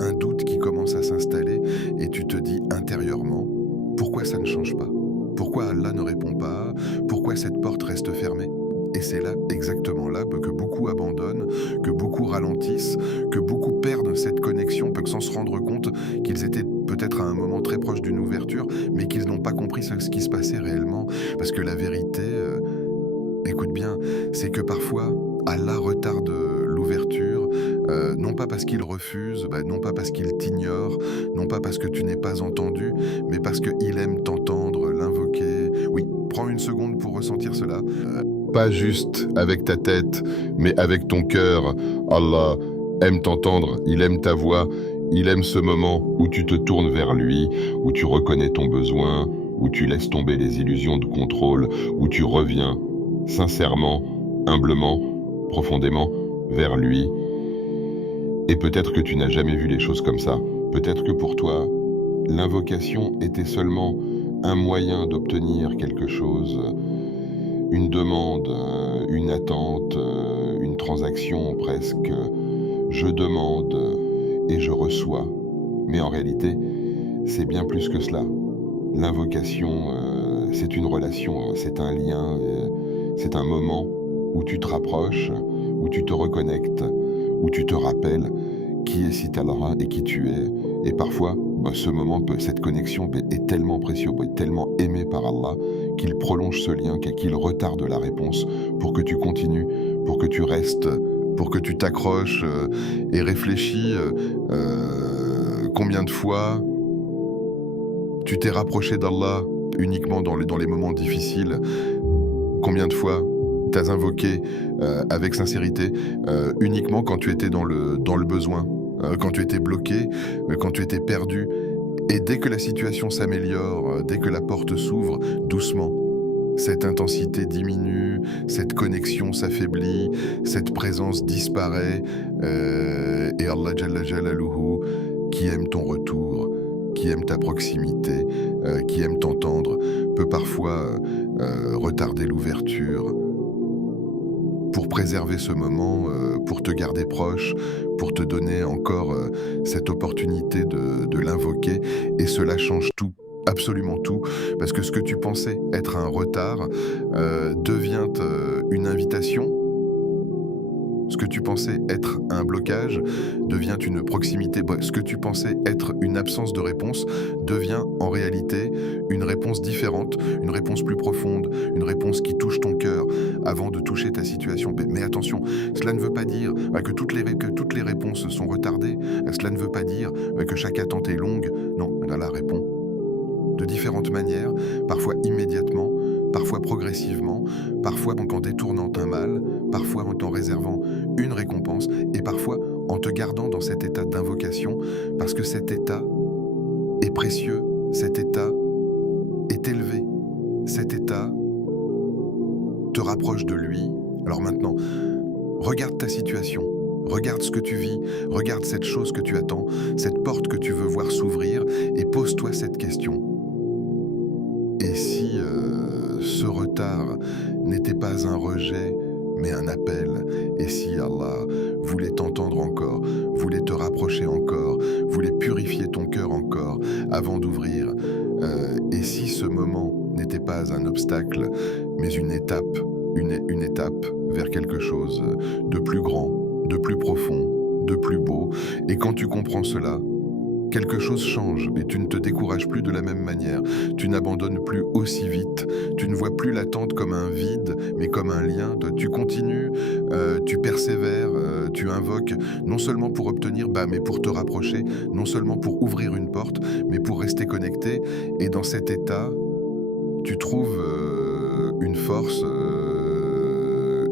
un doute qui commence à s'installer et tu te dis intérieurement, pourquoi ça ne change pas? Pourquoi Allah ne répond pas? Pourquoi cette porte reste fermée? Et c'est là, exactement là, que beaucoup abandonnent, que beaucoup ralentissent, que beaucoup perdent cette connexion, sans se rendre compte qu'ils étaient peut-être à un moment très proche d'une ouverture, mais qu'ils n'ont pas compris ce qui se passait réellement. Parce que la vérité, écoute bien, c'est que parfois, Allah retarde l'ouverture, non pas parce qu'il refuse, non pas parce qu'il t'ignore, non pas parce que tu n'es pas entendu, mais parce qu'il aime t'entendre, l'invoquer. Oui, prends une seconde pour ressentir cela. Pas juste avec ta tête, mais avec ton cœur. Allah aime t'entendre, il aime ta voix, il aime ce moment où tu te tournes vers lui, où tu reconnais ton besoin, où tu laisses tomber les illusions de contrôle, où tu reviens sincèrement, humblement, profondément vers lui. Et peut-être que tu n'as jamais vu les choses comme ça. Peut-être que pour toi, l'invocation était seulement un moyen d'obtenir quelque chose, une demande, une attente, une transaction presque. Je demande et je reçois. Mais en réalité, c'est bien plus que cela. L'invocation, c'est une relation, c'est un lien, c'est un moment où tu te rapproches, où tu te reconnectes, où tu te rappelles qui est Sita Allah et qui tu es. Et parfois, ce moment, cette connexion est tellement précieux, est tellement aimé par Allah, qu'il prolonge ce lien, qu'il retarde la réponse pour que tu continues, pour que tu restes, pour que tu t'accroches et réfléchis combien de fois tu t'es rapproché d'Allah uniquement dans les moments difficiles, combien de fois t'as invoqué avec sincérité uniquement quand tu étais dans le besoin, quand tu étais bloqué, quand tu étais perdu. Et dès que la situation s'améliore, dès que la porte s'ouvre, doucement, cette intensité diminue, cette connexion s'affaiblit, cette présence disparaît, et Allah Jalla Jalaluhu, qui aime ton retour, qui aime ta proximité, qui aime t'entendre, peut parfois retarder l'ouverture pour préserver ce moment, pour te garder proche, pour te donner encore cette opportunité de l'invoquer, et cela change tout. absolument tout, parce que ce que tu pensais être un retard devient une invitation. Ce que tu pensais être un blocage devient une proximité. Ce que tu pensais être une absence de réponse devient en réalité une réponse différente, une réponse plus profonde, une réponse qui touche ton cœur avant de toucher ta situation. Mais attention, cela ne veut pas dire que toutes les réponses sont retardées. Cela ne veut pas dire que chaque attente est longue. Non, Allah répond de différentes manières, parfois immédiatement, parfois progressivement, parfois en détournant un mal, parfois en t'en réservant une récompense, et parfois en te gardant dans cet état d'invocation, parce que cet état est précieux, cet état est élevé, cet état te rapproche de lui. Alors maintenant, regarde ta situation, regarde ce que tu vis, regarde cette chose que tu attends, cette porte que tu veux voir s'ouvrir, et pose-toi cette question. Et si ce retard n'était pas un rejet, mais un appel? Et si Allah voulait t'entendre encore, voulait te rapprocher encore, voulait purifier ton cœur encore avant d'ouvrir? Et si ce moment n'était pas un obstacle, mais une étape, une étape vers quelque chose de plus grand, de plus profond, de plus beau? Et quand tu comprends cela, quelque chose change et tu ne te décourages plus de la même manière. Tu n'abandonnes plus aussi vite. Tu ne vois plus l'attente comme un vide, mais comme un lien. Tu continues, tu persévères, tu invoques, non seulement pour obtenir, mais pour te rapprocher, non seulement pour ouvrir une porte, mais pour rester connecté. Et dans cet état, tu trouves une force,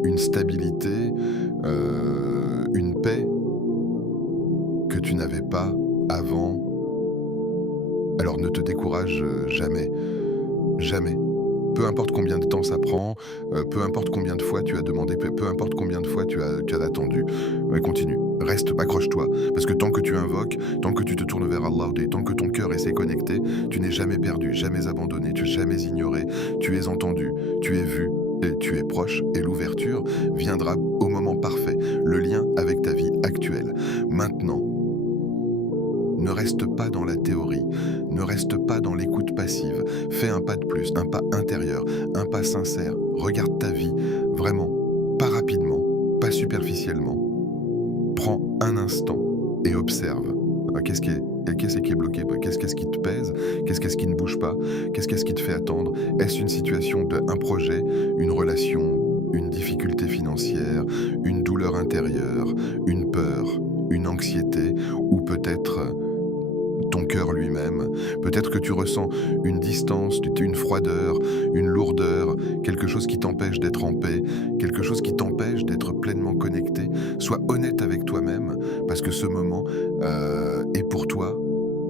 une stabilité, une paix que tu n'avais pas avant. Alors ne te décourage jamais, jamais. Peu importe combien de temps ça prend, peu importe combien de fois tu as demandé, peu importe combien de fois tu as attendu. Continue, reste, accroche-toi. Parce que tant que tu invoques, tant que tu te tournes vers Allah, et tant que ton cœur est connecté, tu n'es jamais perdu, jamais abandonné, tu n'es jamais ignoré, tu es entendu, tu es vu, et tu es proche, et l'ouverture viendra au moment parfait, le lien avec ta vie actuelle. Maintenant, ne reste pas dans la théorie, ne reste pas dans l'écoute passive. Fais un pas de plus, un pas intérieur, un pas sincère. Regarde ta vie, vraiment, pas rapidement, pas superficiellement. Prends un instant et observe. Qu'est-ce qui est bloqué? Qu'est-ce qui te pèse? Qu'est-ce qui ne bouge pas? Qu'est-ce qui te fait attendre? Est-ce une situation, un projet, une relation, une difficulté financière, une douleur intérieure, une peur, une anxiété, ou peut-être ton cœur lui-même? Peut-être que tu ressens une distance, une froideur, une lourdeur, quelque chose qui t'empêche d'être en paix, quelque chose qui t'empêche d'être pleinement connecté. Sois honnête avec toi-même, parce que ce moment est pour toi,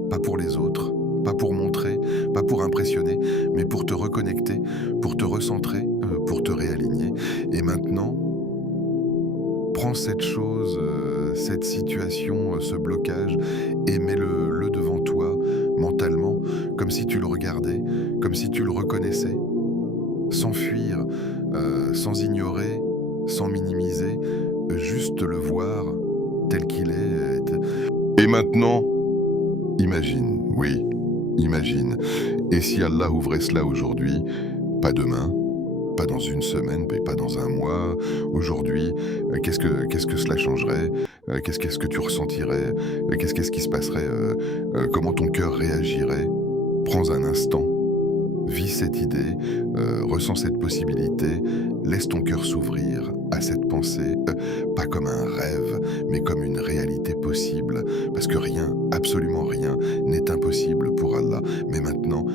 pas pour les autres, pas pour montrer, pas pour impressionner, mais pour te reconnecter, pour te recentrer, pour te réaligner. Et maintenant, prends cette chose, cette situation, ce blocage, et mets-le devant toi, mentalement, comme si tu le regardais, comme si tu le reconnaissais, sans fuir, sans ignorer, sans minimiser, juste le voir tel qu'il est. Et maintenant, imagine, oui, imagine. Et si Allah ouvrait cela aujourd'hui, pas demain, pas dans une semaine, pas dans un mois, aujourd'hui, qu'est-ce que cela changerait? Qu'est-ce que tu ressentirais? Qu'est-ce qui se passerait? Comment ton cœur réagirait? Prends un instant, vis cette idée, ressens cette possibilité, laisse ton cœur s'ouvrir à cette pensée, pas comme un rêve, mais comme une réalité possible, parce que rien, absolument rien, n'est impossible pour Allah. Mais maintenant,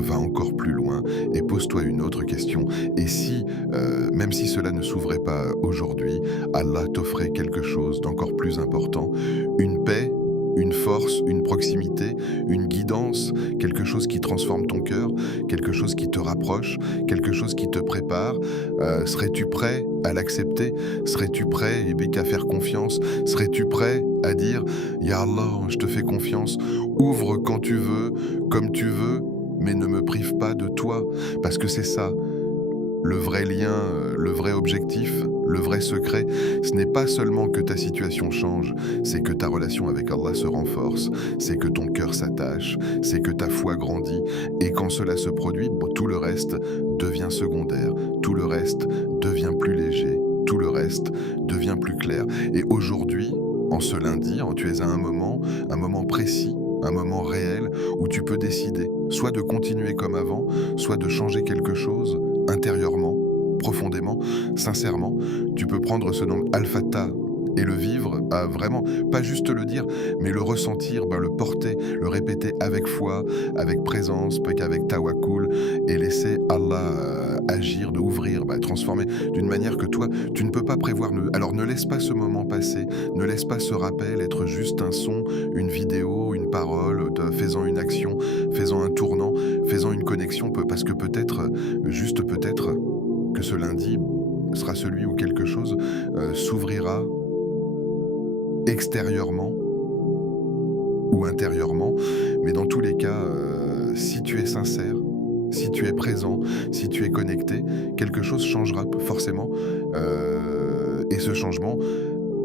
va encore plus loin et pose-toi une autre question. Et si, même si cela ne s'ouvrait pas aujourd'hui, Allah t'offrait quelque chose d'encore plus important, une paix, une force, une proximité, une guidance, quelque chose qui transforme ton cœur, quelque chose qui te rapproche, quelque chose qui te prépare. Serais-tu prêt à l'accepter? Serais-tu prêt à faire confiance? Serais-tu prêt à dire « Ya Allah, je te fais confiance, ouvre quand tu veux, comme tu veux, mais ne me prive pas de toi », parce que c'est ça, le vrai lien, le vrai objectif, Le vrai secret, ce n'est pas seulement que ta situation change, c'est que ta relation avec Allah se renforce, c'est que ton cœur s'attache, c'est que ta foi grandit, et quand cela se produit, tout le reste devient secondaire, tout le reste devient plus léger, tout le reste devient plus clair. Et aujourd'hui, en ce lundi, tu es à un moment précis, un moment réel où tu peux décider soit de continuer comme avant, soit de changer quelque chose intérieurement, profondément, sincèrement. Tu peux prendre ce nom Al-Fatah et le vivre, vraiment, pas juste le dire, mais le ressentir, le porter, le répéter avec foi, avec présence, avec tawakkul, et laisser Allah agir, de ouvrir, transformer d'une manière que toi, tu ne peux pas prévoir. Alors ne laisse pas ce moment passer, ne laisse pas ce rappel être juste un son, une vidéo, une parole, faisant une action, faisant un tournant, faisant une connexion, parce que peut-être, juste peut-être, que ce lundi sera celui où quelque chose s'ouvrira extérieurement ou intérieurement, mais dans tous les cas, si tu es sincère, si tu es présent, si tu es connecté, quelque chose changera forcément, et ce changement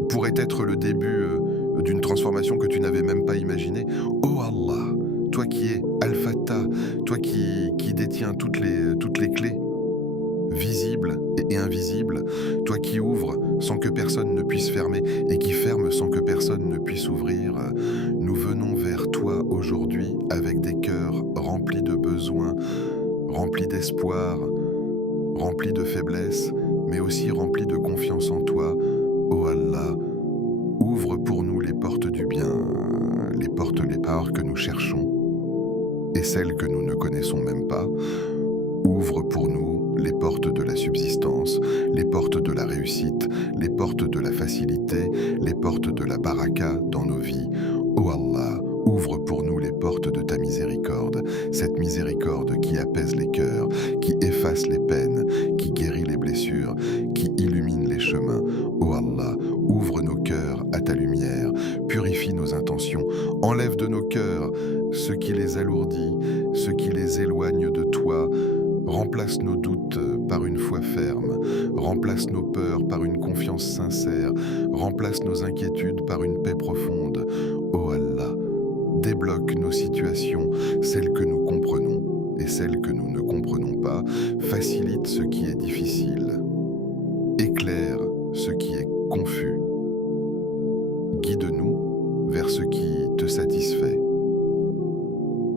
pourrait être le début d'une transformation que tu n'avais même pas imaginée. Oh Allah, toi qui es Al-Fatah, toi qui détiens toutes les clés, visible et invisible, toi qui ouvres sans que personne ne puisse fermer et qui ferme sans que personne ne puisse ouvrir, nous venons vers toi aujourd'hui avec des cœurs remplis de besoins, remplis d'espoir, remplis de faiblesse, mais aussi remplis de confiance en toi. Oh Allah, ouvre pour nous les portes du bien, les parts que nous cherchons et celles que nous ne connaissons même pas. Ouvre pour nous les portes de la subsistance, les portes de la réussite, les portes de la facilité, les portes de la baraka dans nos vies. Oh Allah, ouvre pour nous les portes de ta miséricorde, cette miséricorde qui apaise les cœurs, qui efface les peines, qui guérit les blessures, qui illumine les chemins. Oh Allah, ouvre nos cœurs à ta lumière, purifie nos intentions, enlève de nos cœurs ce qui les alourdit, ce qui les éloigne de toi. Remplace nos doutes par une foi ferme, remplace nos peurs par une confiance sincère, remplace nos inquiétudes par une paix profonde. Oh Allah, débloque nos situations, celles que nous comprenons et celles que nous ne comprenons pas, facilite ce qui est difficile, éclaire ce qui est confus, guide-nous vers ce qui te satisfait,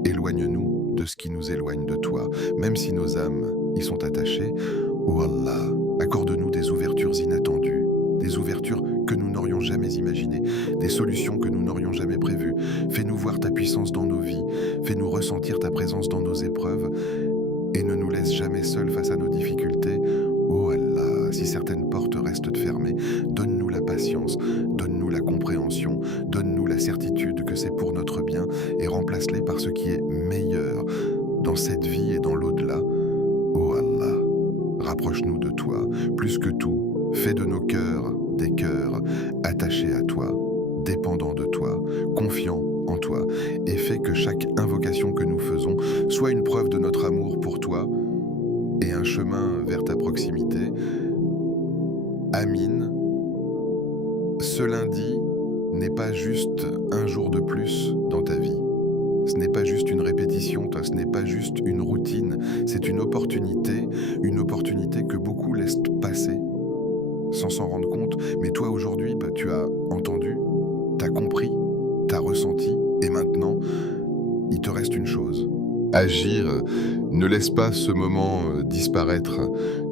éloigne-nous de ce qui nous éloigne de toi, même si nos âmes y sont attachées. Oh Allah, accorde-nous des ouvertures inattendues, des ouvertures que nous n'aurions jamais imaginées, des solutions que nous n'aurions jamais prévues. Fais-nous voir ta puissance dans nos vies, fais-nous ressentir ta présence dans nos épreuves, et ne nous laisse jamais seuls face à nos difficultés. Oh Allah, si certaines portes restent fermées, donne-nous la patience, donne-nous la compréhension, donne-nous la certitude que c'est pour notre bien et remplace-les par ce qui est meilleur dans cette vie et dans l'au-delà. Oh Allah, rapproche-nous de toi, plus que tout, fais de nos cœurs des cœurs attachés à toi, dépendants de toi, confiants en toi, et fais que chaque invocation que nous faisons soit une preuve de notre amour pour toi et un chemin vers ta proximité. Amin. Ce lundi n'est pas juste un jour de plus dans ta vie. Ce n'est pas juste une répétition, ce n'est pas juste une routine. C'est une opportunité que beaucoup laissent passer sans s'en rendre compte. Mais toi aujourd'hui, tu as entendu, tu as compris, tu as ressenti, et maintenant, il te reste une chose. Agir, ne laisse pas ce moment disparaître,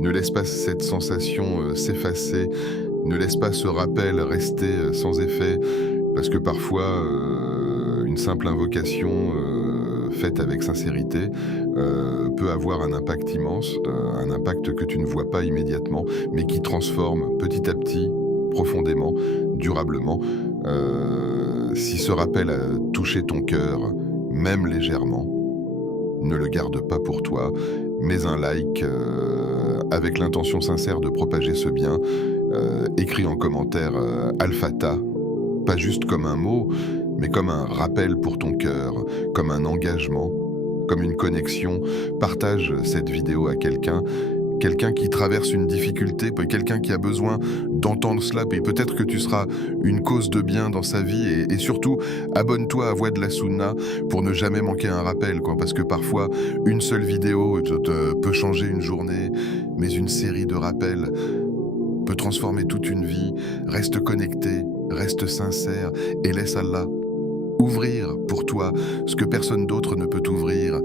ne laisse pas cette sensation s'effacer, ne laisse pas ce rappel rester sans effet, parce que parfois, une simple invocation faite avec sincérité peut avoir un impact immense, un impact que tu ne vois pas immédiatement, mais qui transforme petit à petit, profondément, durablement. Si ce rappel a touché ton cœur, même légèrement, ne le garde pas pour toi, mets un like avec l'intention sincère de propager ce bien. Écris en commentaire Al-Fatah, pas juste comme un mot, mais comme un rappel pour ton cœur, comme un engagement, comme une connexion. Partage cette vidéo à quelqu'un quelqu'un qui traverse une difficulté, quelqu'un qui a besoin d'entendre cela, et peut-être que tu seras une cause de bien dans sa vie, et surtout, abonne-toi à Voix de la Sunna pour ne jamais manquer un rappel, quoi, parce que parfois, une seule vidéo peut changer une journée, mais une série de rappels peut transformer toute une vie. Reste connecté, reste sincère, et laisse Allah ouvrir pour toi ce que personne d'autre ne peut ouvrir.